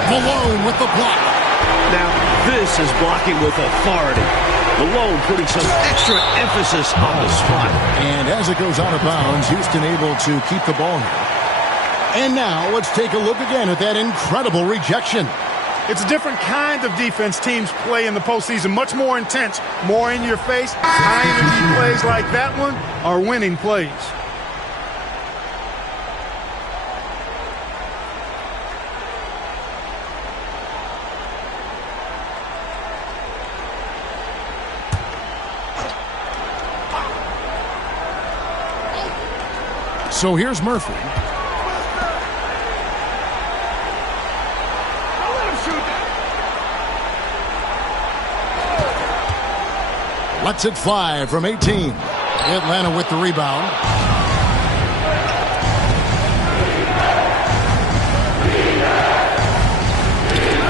Malone with the block. Now, this is blocking with authority. Malone putting some extra emphasis on the spot. And as it goes out of bounds, Houston able to keep the ball here. And now let's take a look again at that incredible rejection. It's a different kind of defense teams play in the postseason. Much more intense, more in your face. High-energy plays like that one are winning plays. So here's Murphy. Lets it fly from 18. Atlanta with the rebound.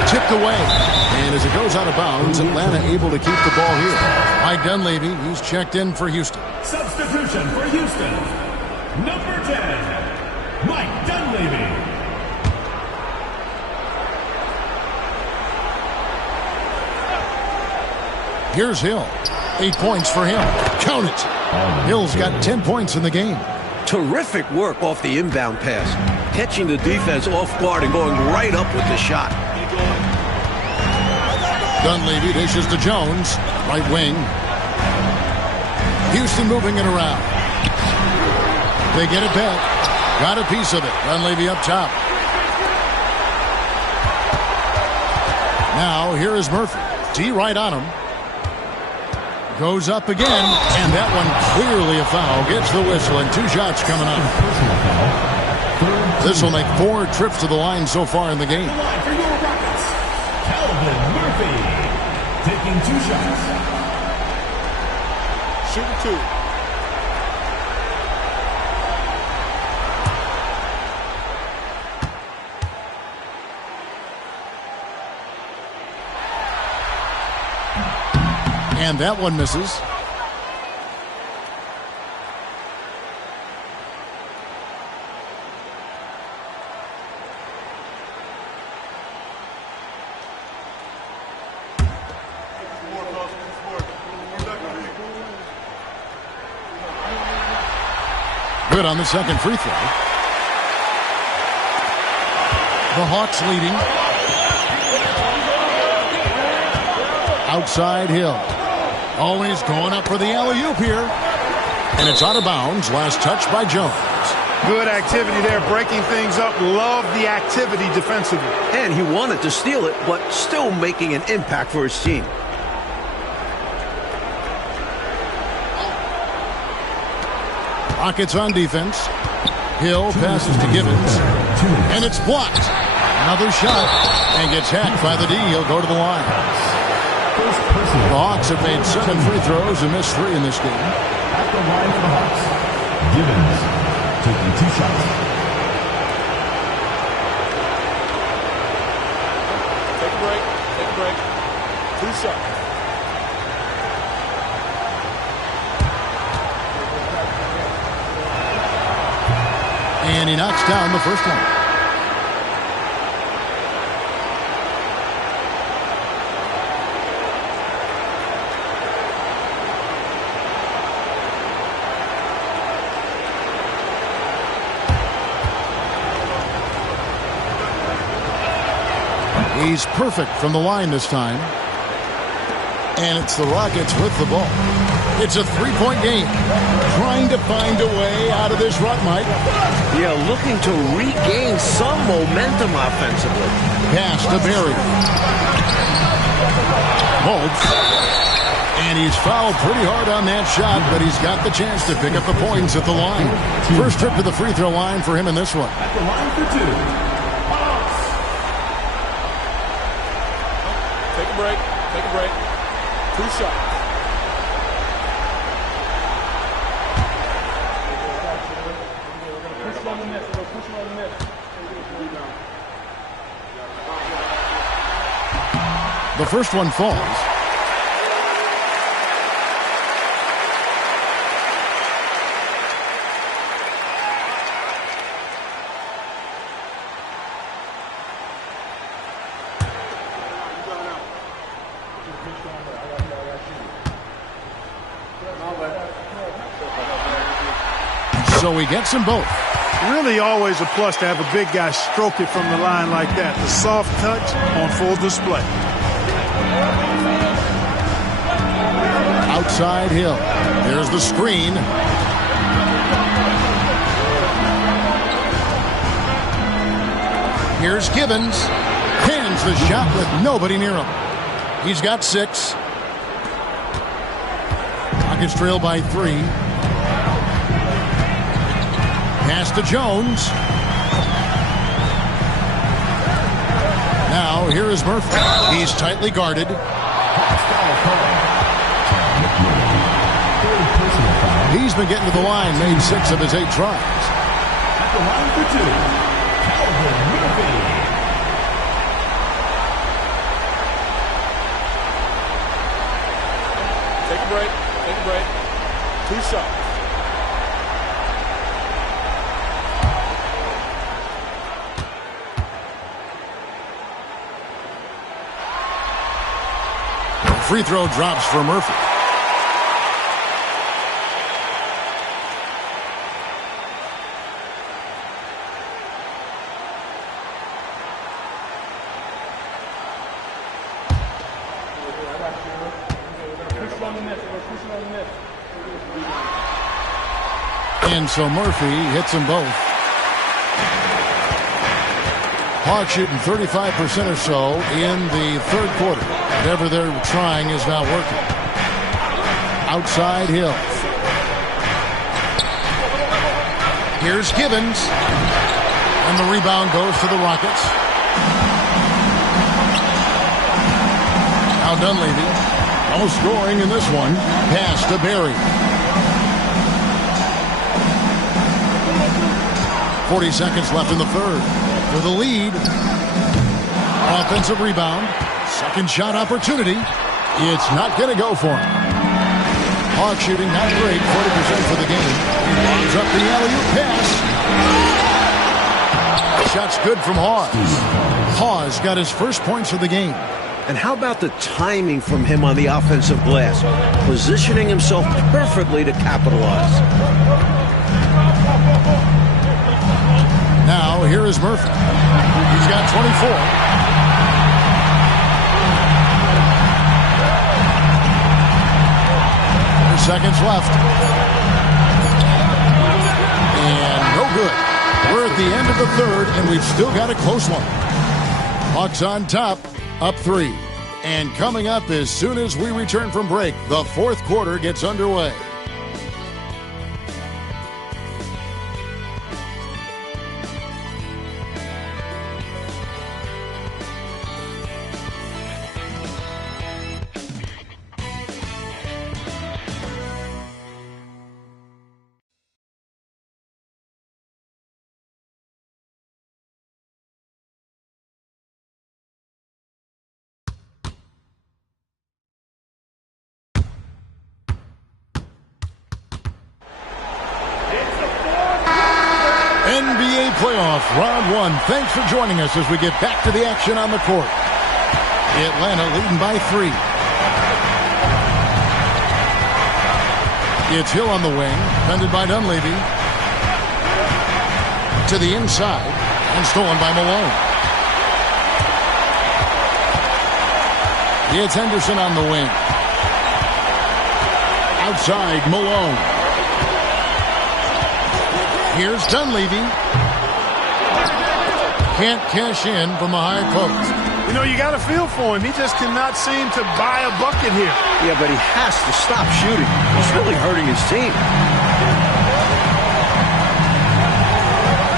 Tipped away. And as it goes out of bounds, Atlanta able to keep the ball here. Mike Dunleavy, he's checked in for Houston. Substitution for Houston. Number 10, Mike Dunleavy. Here's Hill. 8 points for him. Count it. Hill's got 10 points in the game. Terrific work off the inbound pass. Catching the defense off guard and going right up with the shot. Dunleavy dishes to Jones. Right wing. Houston moving it around. They get it back. Got a piece of it. Dunleavy up top. Now, here is Murphy. D right on him. Goes up again. And that one clearly a foul. Gets the whistle and 2 shots coming up. This will make 4 trips to the line so far in the game. For your Rockets, Calvin Murphy taking 2 shots. Shooting 2. And that one misses. Good on the second free throw. The Hawks leading. Outside Hill. Always going up for the alley-oop here. And it's out of bounds. Last touch by Jones. Good activity there, breaking things up. Love the activity defensively. And he wanted to steal it, but still making an impact for his team. Rockets on defense. Hill passes to Gibbons. And it's blocked. Another shot. And gets hacked by the D. He'll go to the line. The Hawks have made 7 free throws and missed 3 in this game. At the line for the Hawks, Gibbons taking 2 shots. Take a break. Take a break. 2 shots. And he knocks down the first one. He's perfect from the line this time. And it's the Rockets with the ball. It's a 3-point game. Trying to find a way out of this rut, Mike. Yeah, looking to regain some momentum offensively. Pass to Berry. Holtz. And he's fouled pretty hard on that shot, but he's got the chance to pick up the points at the line. First trip to the free throw line for him in this one. At the line for 2. Take a break. Take a break. 2 shots. The first one falls. So he gets them both. Really always a plus to have a big guy stroke it from the line like that. The soft touch on full display. Outside Hill. There's the screen. Here's Gibbons. Cans the shot with nobody near him. He's got 6. Rockets trail by 3. Pass to Jones. Now here is Murphy. He's tightly guarded. He's been getting to the line, made 6 of his 8 tries. At the line for 2, Calvin Murphy. Take a break. Take a break. 2 shots. Free throw drops for Murphy. And so Murphy hits them both. Hawks shooting 35% or so in the third quarter. Whatever they're trying is not working. Outside Hill. Here's Gibbons. And the rebound goes to the Rockets. Now Dunleavy. No scoring in this one. Pass to Berry. 40 seconds left in the third. For the lead. Offensive rebound. Second shot opportunity. It's not going to go for him. Hawks shooting not great. 40% for the game. Lines up the alley-oop pass. Shot's good from Hawes. Hawes got his first points of the game. And how about the timing from him on the offensive glass? Positioning himself perfectly to capitalize. Now, here is Murphy. He's got 24. 4 seconds left. And no good. at the end of the third, and we've still got a close one. Hawks on top, up 3. And coming up as soon as we return from break, the fourth quarter gets underway. NBA playoff round 1. Thanks for joining us as we get back to the action on the court. Atlanta leading by 3. It's Hill on the wing, defended by Dunleavy. To the inside, and stolen by Malone. It's Henderson on the wing. Outside, Malone. Here's Dunleavy. Can't cash in from the high post. You know, you got a feel for him. He just cannot seem to buy a bucket here. Yeah, but he has to stop shooting. He's really hurting his team.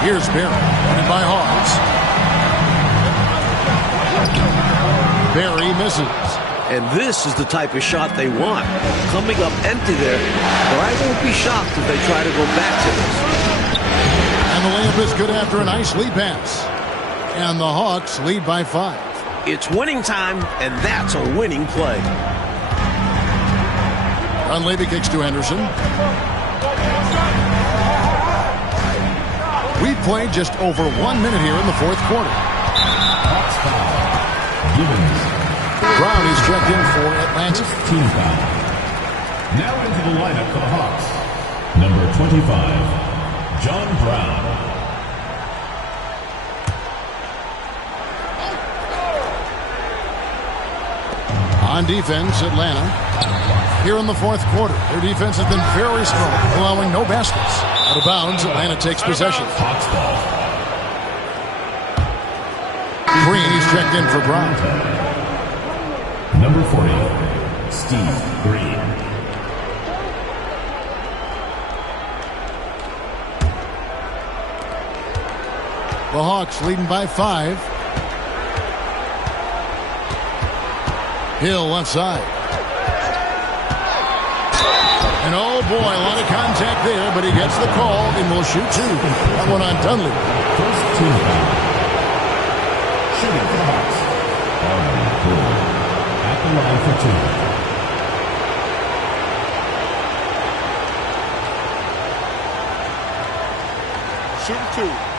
Here's Barry, running by Hawks. Barry misses. And this is the type of shot they want. Coming up empty there, but I won't be shocked if they try to go back to this. And the layup is good after a nice lead pass. And the Hawks lead by 5. It's winning time, and that's a winning play. Dunleavy kicks to Henderson. We've played just over 1 minute here in the fourth quarter. Hawks foul. Gibbons. Brown is checked in for Atlanta. Team foul. Now into the lineup for the Hawks. Number 25, John Brown. On defense, Atlanta. Here in the fourth quarter, their defense has been very strong, allowing no baskets. Out of bounds, Atlanta takes possession. Hawks ball. Green is checked in for Brown. Number 40, Steve Green. The Hawks leading by 5. Hill left side. And oh boy, a lot of contact there, but he gets the call and will shoot 2. That one on Dunleavy. First team foul. Shooting for the Hawks. At the line for 2. Shooting 2.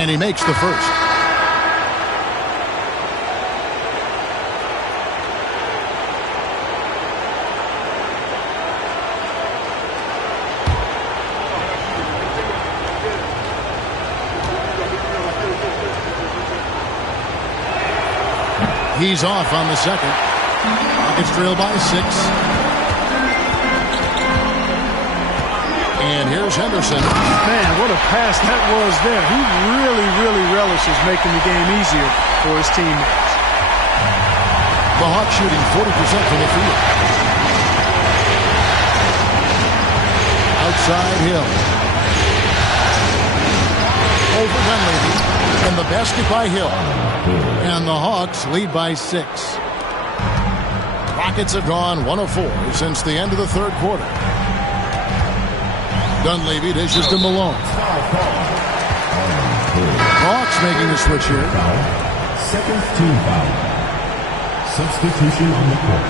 And he makes the first. He's off on the second. Rockets trail by 6. And here's Henderson. Man, what a pass that was there. He really relishes making the game easier for his teammates. The Hawks shooting 40% from the field. Outside Hill. Over Dunleavy. And the basket by Hill. And the Hawks lead by 6. Rockets have gone 1 of 4 since the end of the third quarter. Dunleavy dishes to Malone. Hawks making the switch here. Second team foul. Substitution on the court.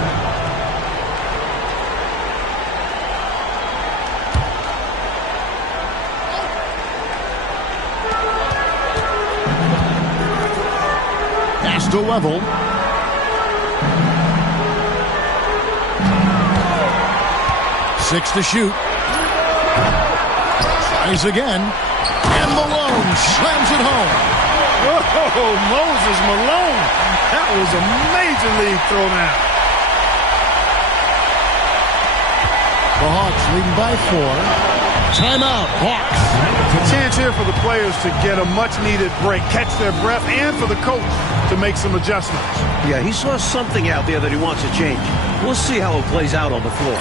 Pass to level. Six to shoot. Tries again. And Malone slams it home. Whoa, Moses Malone That was a major league throw now. The Hawks leading by 4. Timeout, Hawks. A chance here for the players to get a much-needed break, catch their breath, and for the coach to make some adjustments. Yeah, he saw something out there that he wants to change. We'll see how it plays out on the floor.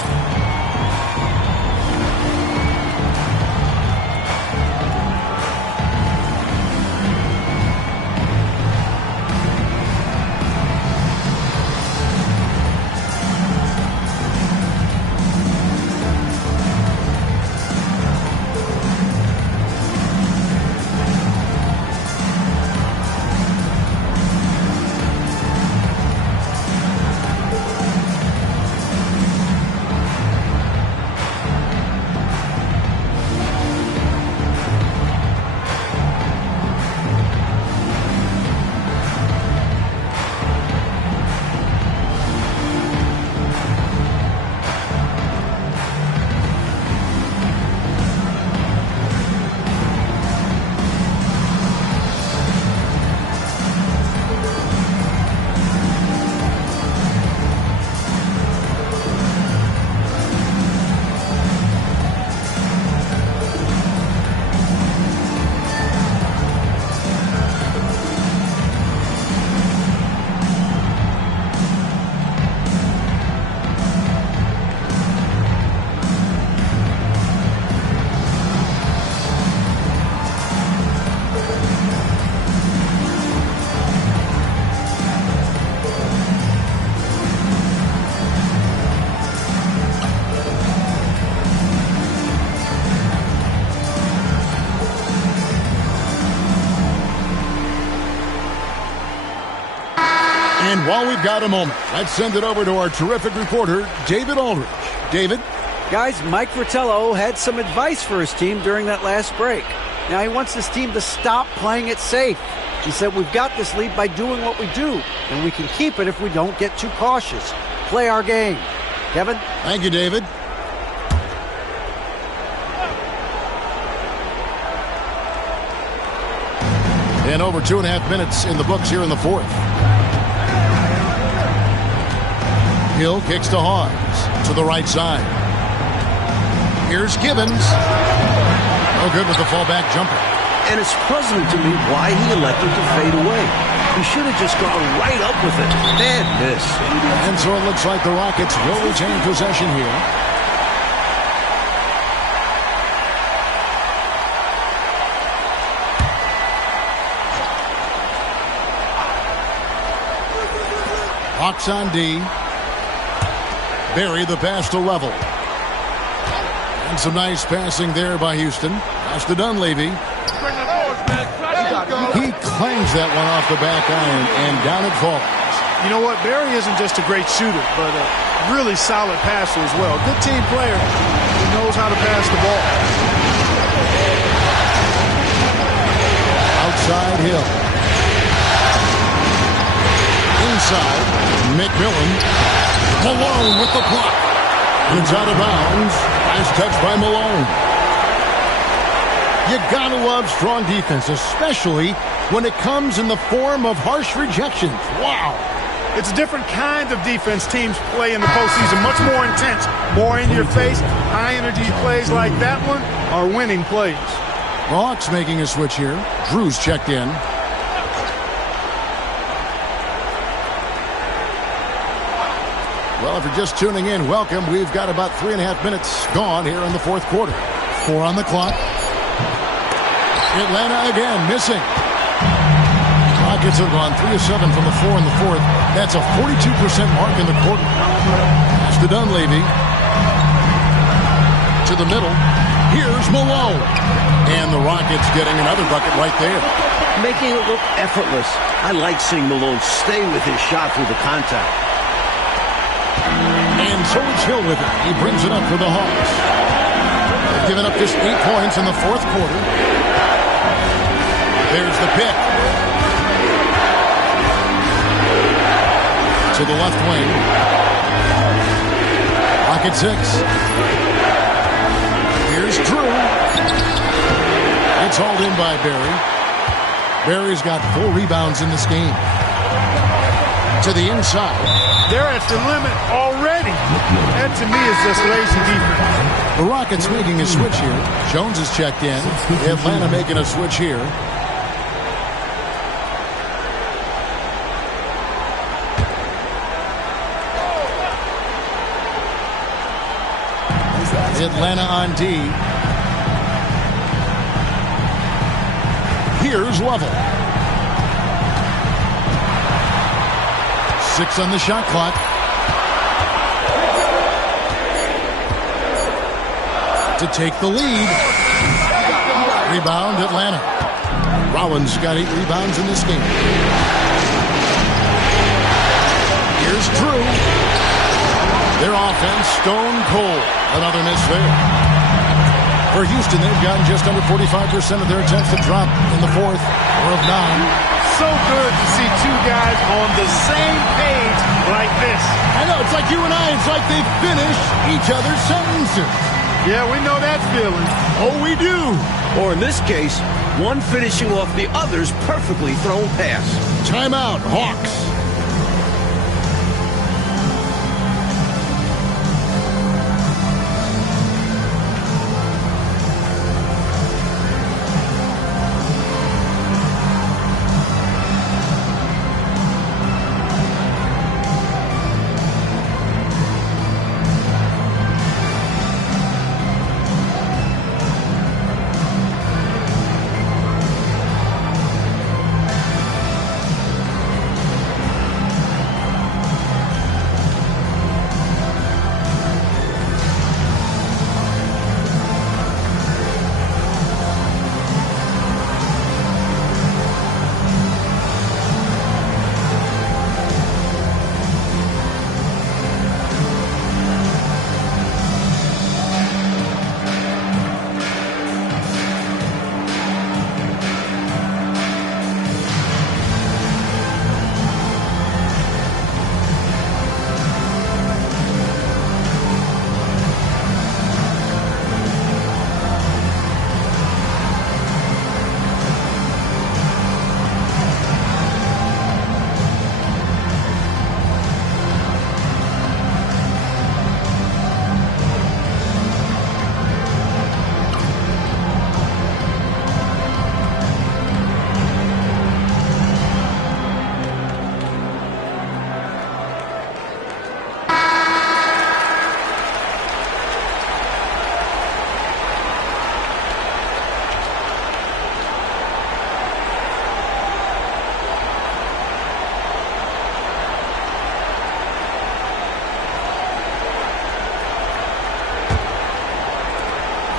And while we've got a moment, let's send it over to our terrific reporter, David Aldridge. David? Guys, Mike Fratello had some advice for his team during that last break. Now he wants his team to stop playing it safe. He said, we've got this lead by doing what we do, and we can keep it if we don't get too cautious. Play our game. Kevin? Thank you, David. And over 2.5 minutes in the books here in the fourth. Hill kicks to Hawes to the right side. Here's Gibbons. No good with the fallback jumper. And it's puzzling to me why he elected to fade away. He should have just gone right up with it. Bad miss. And so it looks like the Rockets will retain possession here. Hawks on D. Barry the pass to Level. And some nice passing there by Houston. Pass to Dunleavy. He claims that one off the back iron, and down it falls. You know what? Barry isn't just a great shooter, but a really solid passer as well. Good team player who knows how to pass the ball. Outside Hill. Inside, McMillan. Malone with the block. It's out of bounds. Nice touch by Malone. You gotta love strong defense, especially when it comes in the form of harsh rejections. Wow. It's a different kind of defense teams play in the postseason. Much more intense, more in your face. High energy plays like that one are winning plays. The Hawks making a switch here. Drew's checked in. Well, if you're just tuning in, welcome. We've got about 3.5 minutes gone here in the fourth quarter. 4 on the clock. Atlanta again missing. Rockets have gone 3 of 7 from the floor in the fourth. That's a 42% mark in the quarter. Pass to Dunleavy. To the middle. Here's Malone. And the Rockets getting another bucket right there. Making it look effortless. I like seeing Malone stay with his shot through the contact. And so it's Hill with it. He brings it up for the Hawks. They've given up just 8 points in the fourth quarter. There's the pick. To the left wing. Rocket 6. Here's Drew. It's hauled in by Barry. Barry's got 4 rebounds in this game. to the inside. They're at the limit already. That, to me, is just lazy defense. The Rockets making a switch here. Jones is checked in. Atlanta making a switch here. Atlanta on D. Here's Lovell. 6 on the shot clock. To take the lead. Rebound Atlanta. Rollins got 8 rebounds in this game. Here's Drew. Their offense stone cold. Another miss there. For Houston, they've gotten just under 45% of their attempts to drop in the fourth, 4 of 9. So good to see two guys on the same page like this. I know, it's like you and I. It's like they finish each other's sentences. Yeah, we know that feeling. Oh, we do. Or in this case, one finishing off the other's perfectly thrown pass. Timeout, Hawks.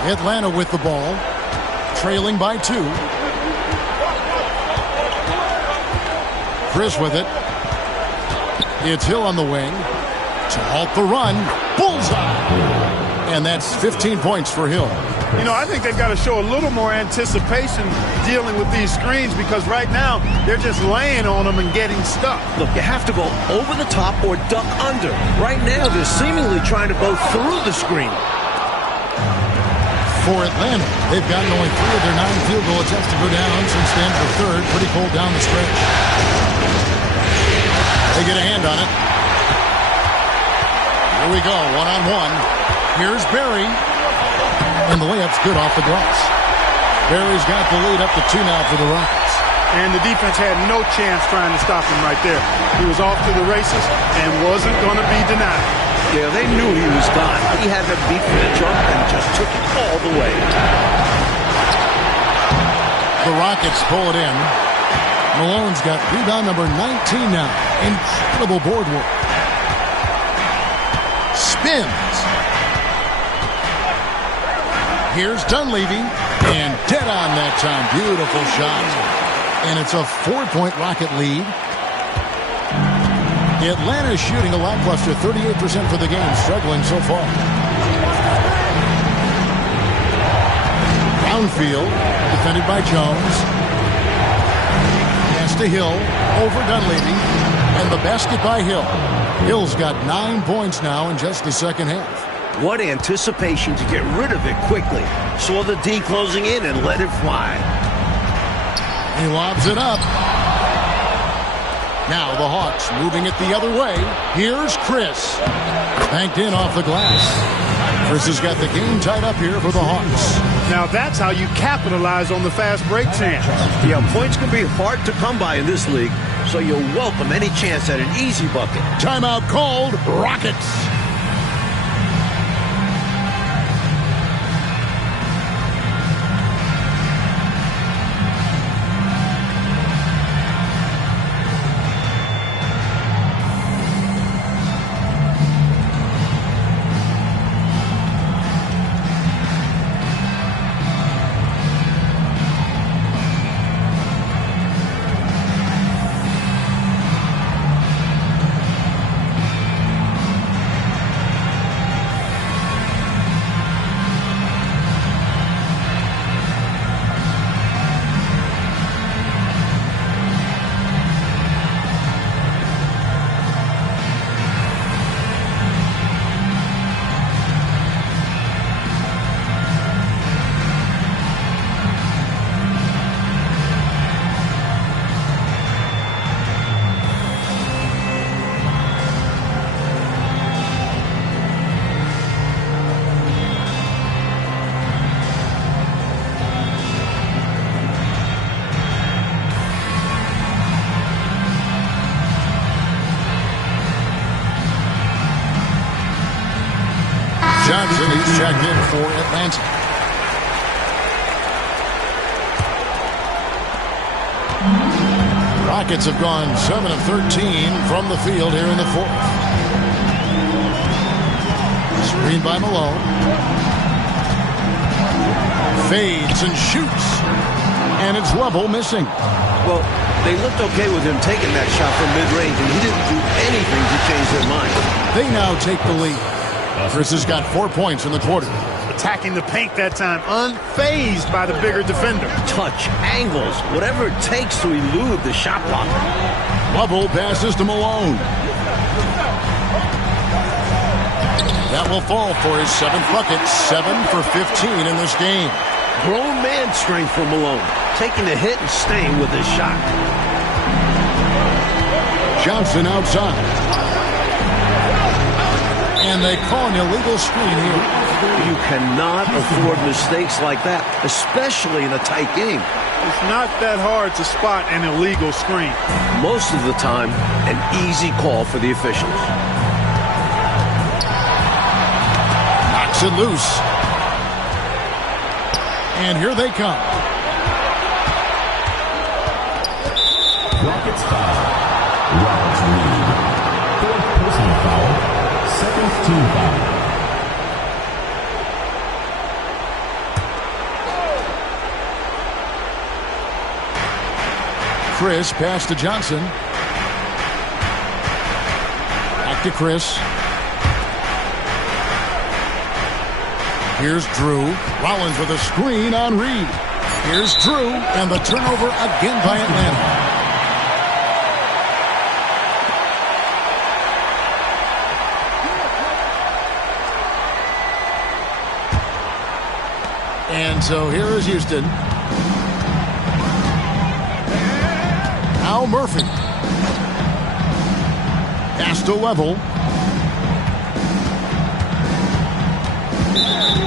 Atlanta with the ball, trailing by 2. Chris with it. It's Hill on the wing to halt the run. Bullseye! And that's 15 points for Hill. You know, I think they've got to show a little more anticipation dealing with these screens, because right now they're just laying on them and getting stuck. Look, you have to go over the top or duck under. Right now, they're seemingly trying to go through the screen. For Atlanta, they've gotten only 3 of their 9 field goal attempts to go down since the end of the third. Pretty cold down the stretch. They get a hand on it. Here we go, one-on-one. Here's Barry. And the layup's good off the glass. Barry's got the lead up to 2 now for the Rockets. And the defense had no chance trying to stop him right there. He was off to the races and wasn't going to be denied. Yeah, they knew he was gone. He had them beat for the jump and just took it all the way. The Rockets pull it in. Malone's got rebound number 19 now. Incredible board work. Spins. Here's Dunleavy. And dead on that time. Beautiful shot. And it's a 4-point Rocket lead. Atlanta is shooting a lackluster 38% for the game, struggling so far. Brownfield, defended by Jones. Pass to Hill, over Dunleavy, and the basket by Hill. Hill's got 9 points now in just the second half. What anticipation to get rid of it quickly. Saw the D closing in and let it fly. He lobs it up. Now the Hawks moving it the other way. Here's Chris. Banked in off the glass. Chris has got the game tied up here for the Hawks. Now that's how you capitalize on the fast break chance. Yeah, points can be hard to come by in this league, so you'll welcome any chance at an easy bucket. Timeout called. Rockets. Johnson, he's checked in for Atlanta. Rockets have gone 7 of 13 from the field here in the fourth. Screen by Malone. Fades and shoots. And it's level missing. Well, they looked okay with him taking that shot from mid-range, and he didn't do anything to change their mind. They now take the lead. Chris has got 4 points in the quarter. Attacking the paint that time, unfazed by the bigger defender. Touch, angles, whatever it takes to elude the shot blocker. Lovell passes to Malone. That will fall for his 7th bucket, 7 for 15 in this game. Grown man strength for Malone, taking the hit and staying with his shot. Johnson outside. And they call an illegal screen here. You cannot afford mistakes like that, especially in a tight game. It's not that hard to spot an illegal screen. Most of the time, an easy call for the officials. Knocks it loose. And here they come. Rockets foul. Rockets lead. 4th personal foul. 2nd team foul. Chris pass to Johnson. Back to Chris. Here's Drew. Rollins with a screen on Reed. Here's Drew, and the turnover again by Atlanta. And so here is Houston. Now Murphy. Pass to Level.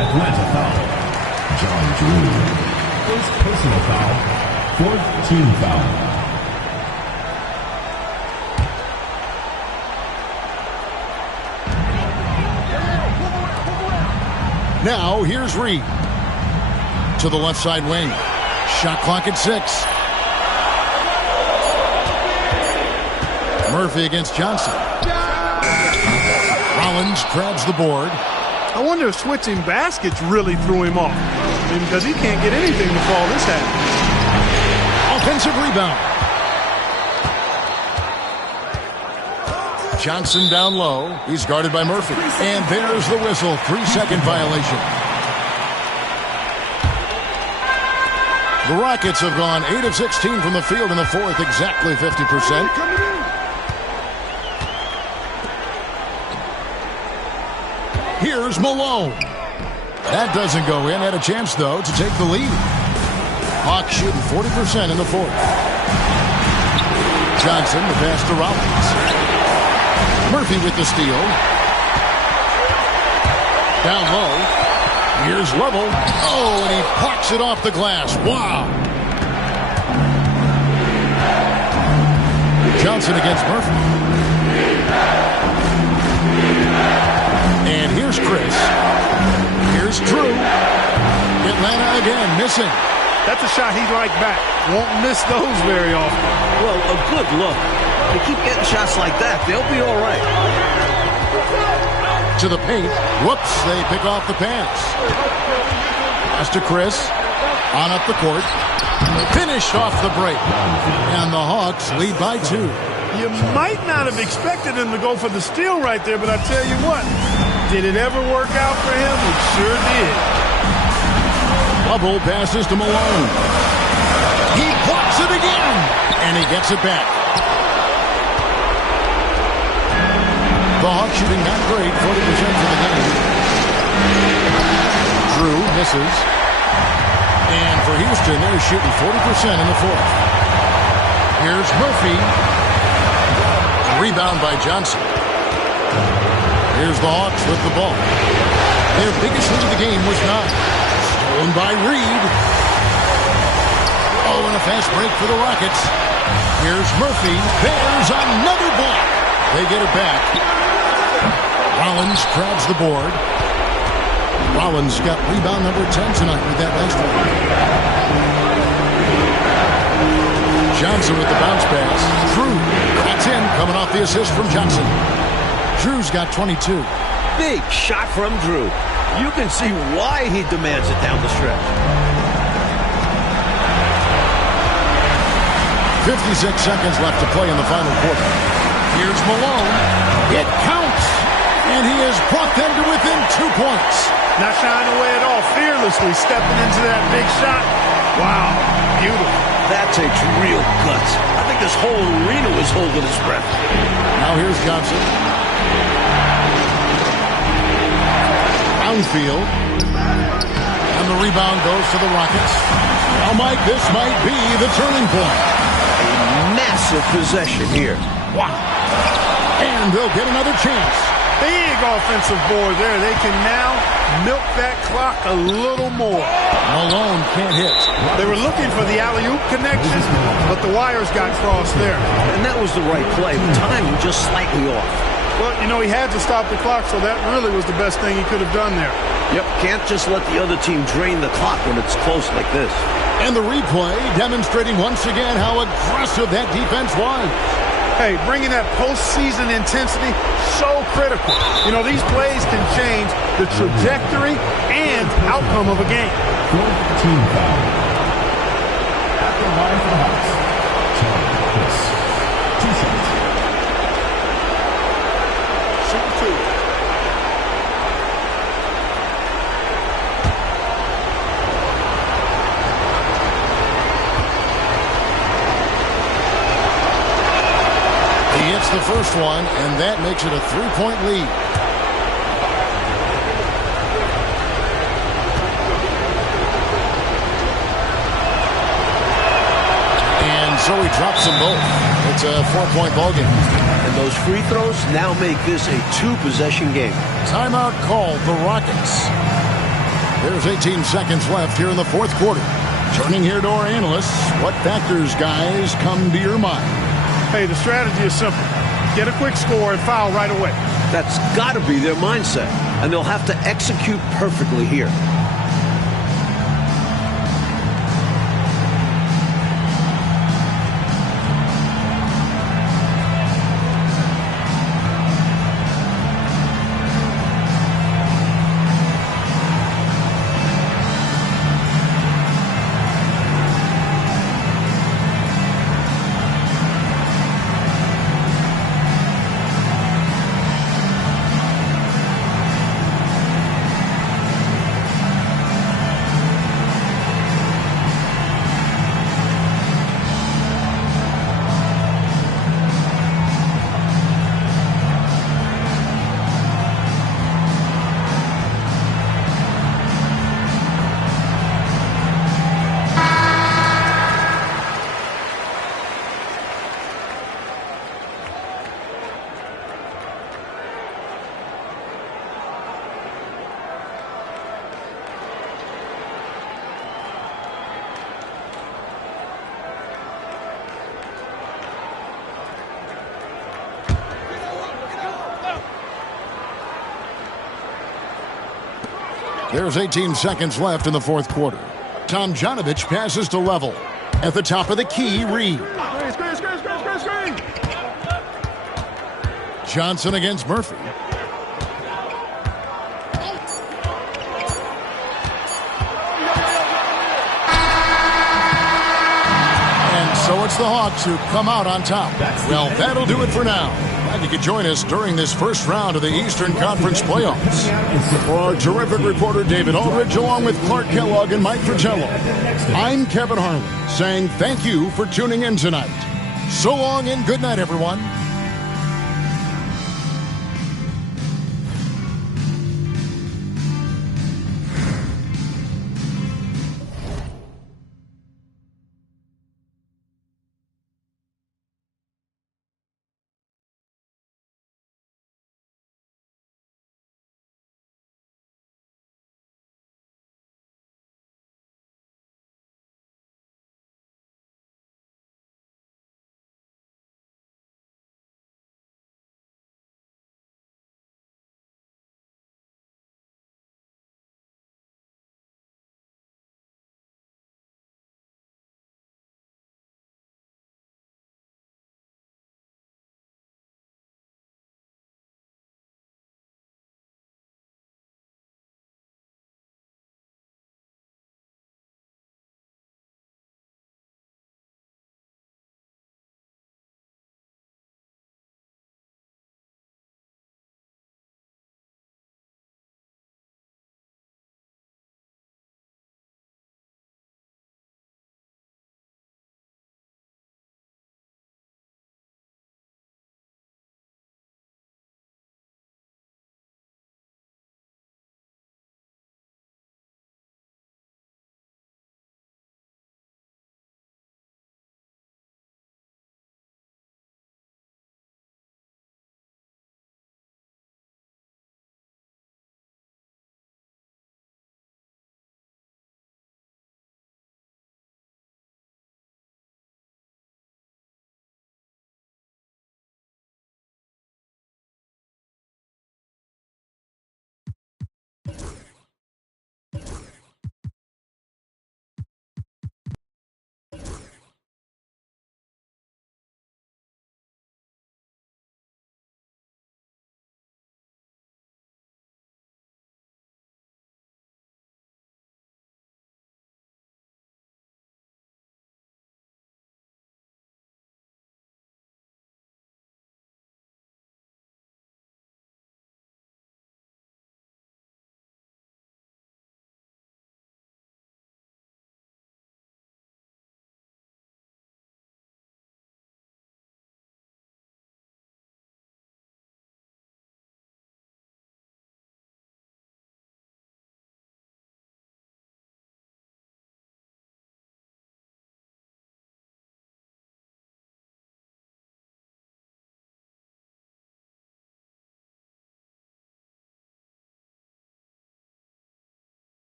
Atlanta foul. John Drew. 1st personal foul. 4th team foul. Now here's Reed. To the left side wing. Shot clock at 6. Murphy against Johnson. Rollins grabs the board. I wonder if switching baskets really threw him off. Because he can't get anything to fall this half. Offensive rebound. Johnson down low. He's guarded by Murphy. And there's the whistle. 3-second violation. The Rockets have gone 8 of 16 from the field in the fourth, exactly 50%. Here's Malone. That doesn't go in. Had a chance, though, to take the lead. Hawks shooting 40% in the fourth. Johnson, the pass to Rollins. Murphy with the steal. Down low. Here's Level. Oh, and he plucks it off the glass. Wow. Johnson against Murphy. And here's Chris. Here's Drew. Atlanta again, missing. That's a shot he'd like back. Won't miss those very often. Well, a good look. They keep getting shots like that, they'll be all right. To the paint. Whoops, they pick off the pass. Pass to Chris. On up the court. Finished off the break. And the Hawks lead by 2. You might not have expected him to go for the steal right there, but I tell you what, did it ever work out for him? It sure did. Bubble passes to Malone. He blocks it again. And he gets it back. The Hawks shooting not great, 40% for the game. Drew misses. And for Houston, they're shooting 40% in the fourth. Here's Murphy. Rebound by Johnson. Here's the Hawks with the ball. Their biggest lead of the game was 9. Stolen by Reed. Oh, and a fast break for the Rockets. Here's Murphy. There's another block. They get it back. Rollins crowds the board. Rollins got rebound number 10 tonight with that last one. Johnson with the bounce pass. Drew cuts in, coming off the assist from Johnson. Drew's got 22. Big shot from Drew. You can see why he demands it down the stretch. 56 seconds left to play in the final quarter. Here's Malone. It counts. And he has brought them to within 2 points. Not shying away at all. Fearlessly stepping into that big shot. Wow. Beautiful. That takes real guts. I think this whole arena was holding its breath. Now here's Johnson. Downfield. And the rebound goes to the Rockets. Now, Mike, this might be the turning point. A massive possession here. Wow. And they'll get another chance. Big offensive board there. They can now milk that clock a little more. Malone can't hit. They were looking for the alley-oop connection, but the wires got crossed there. And that was the right play. The timing just slightly off. Well, you know, he had to stop the clock, so that really was the best thing he could have done there. Yep, can't just let the other team drain the clock when it's close like this. And the replay demonstrating once again how aggressive that defense was. Hey, bringing that postseason intensity, so critical. You know, these plays can change the trajectory and outcome of a game. Fourth team foul. At the line for the Hawks, Charlie Chris. 2 shots. Shoot 2. He hits the first one, and that makes it a 3-point lead. And so he drops them both. It's a 4-point ballgame. And those free throws now make this a 2-possession game. Timeout called the Rockets. There's 18 seconds left here in the fourth quarter. Turning here to our analysts, what factors, guys, come to your mind? Hey, the strategy is simple. Get a quick score and foul right away. That's got to be their mindset. And they'll have to execute perfectly here. There's 18 seconds left in the fourth quarter. Tomjanovich passes to Level. At the top of the key, Reed. Screen. Johnson against Murphy. And so it's the Hawks who come out on top. Well, that'll do it for now. Glad you could join us during this first round of the Eastern Conference playoffs. For our terrific reporter David Aldridge, along with Clark Kellogg and Mike Fratello, I'm Kevin Harlan, saying thank you for tuning in tonight. So long and good night, everyone.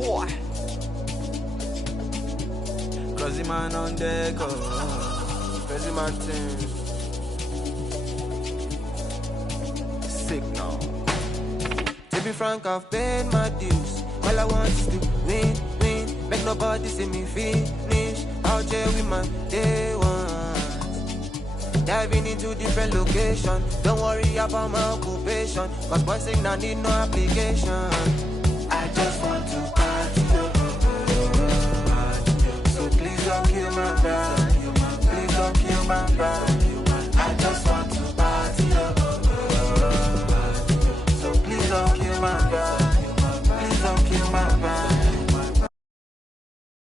boy. Crazy man on deck, crazy man thing. Sick now. To be frank, I've paid my dues. All I want is to win, win. Make nobody see me finish. Out here with my day ones. Diving into different locations. Don't worry about my occupation. Cause boy signal need no application.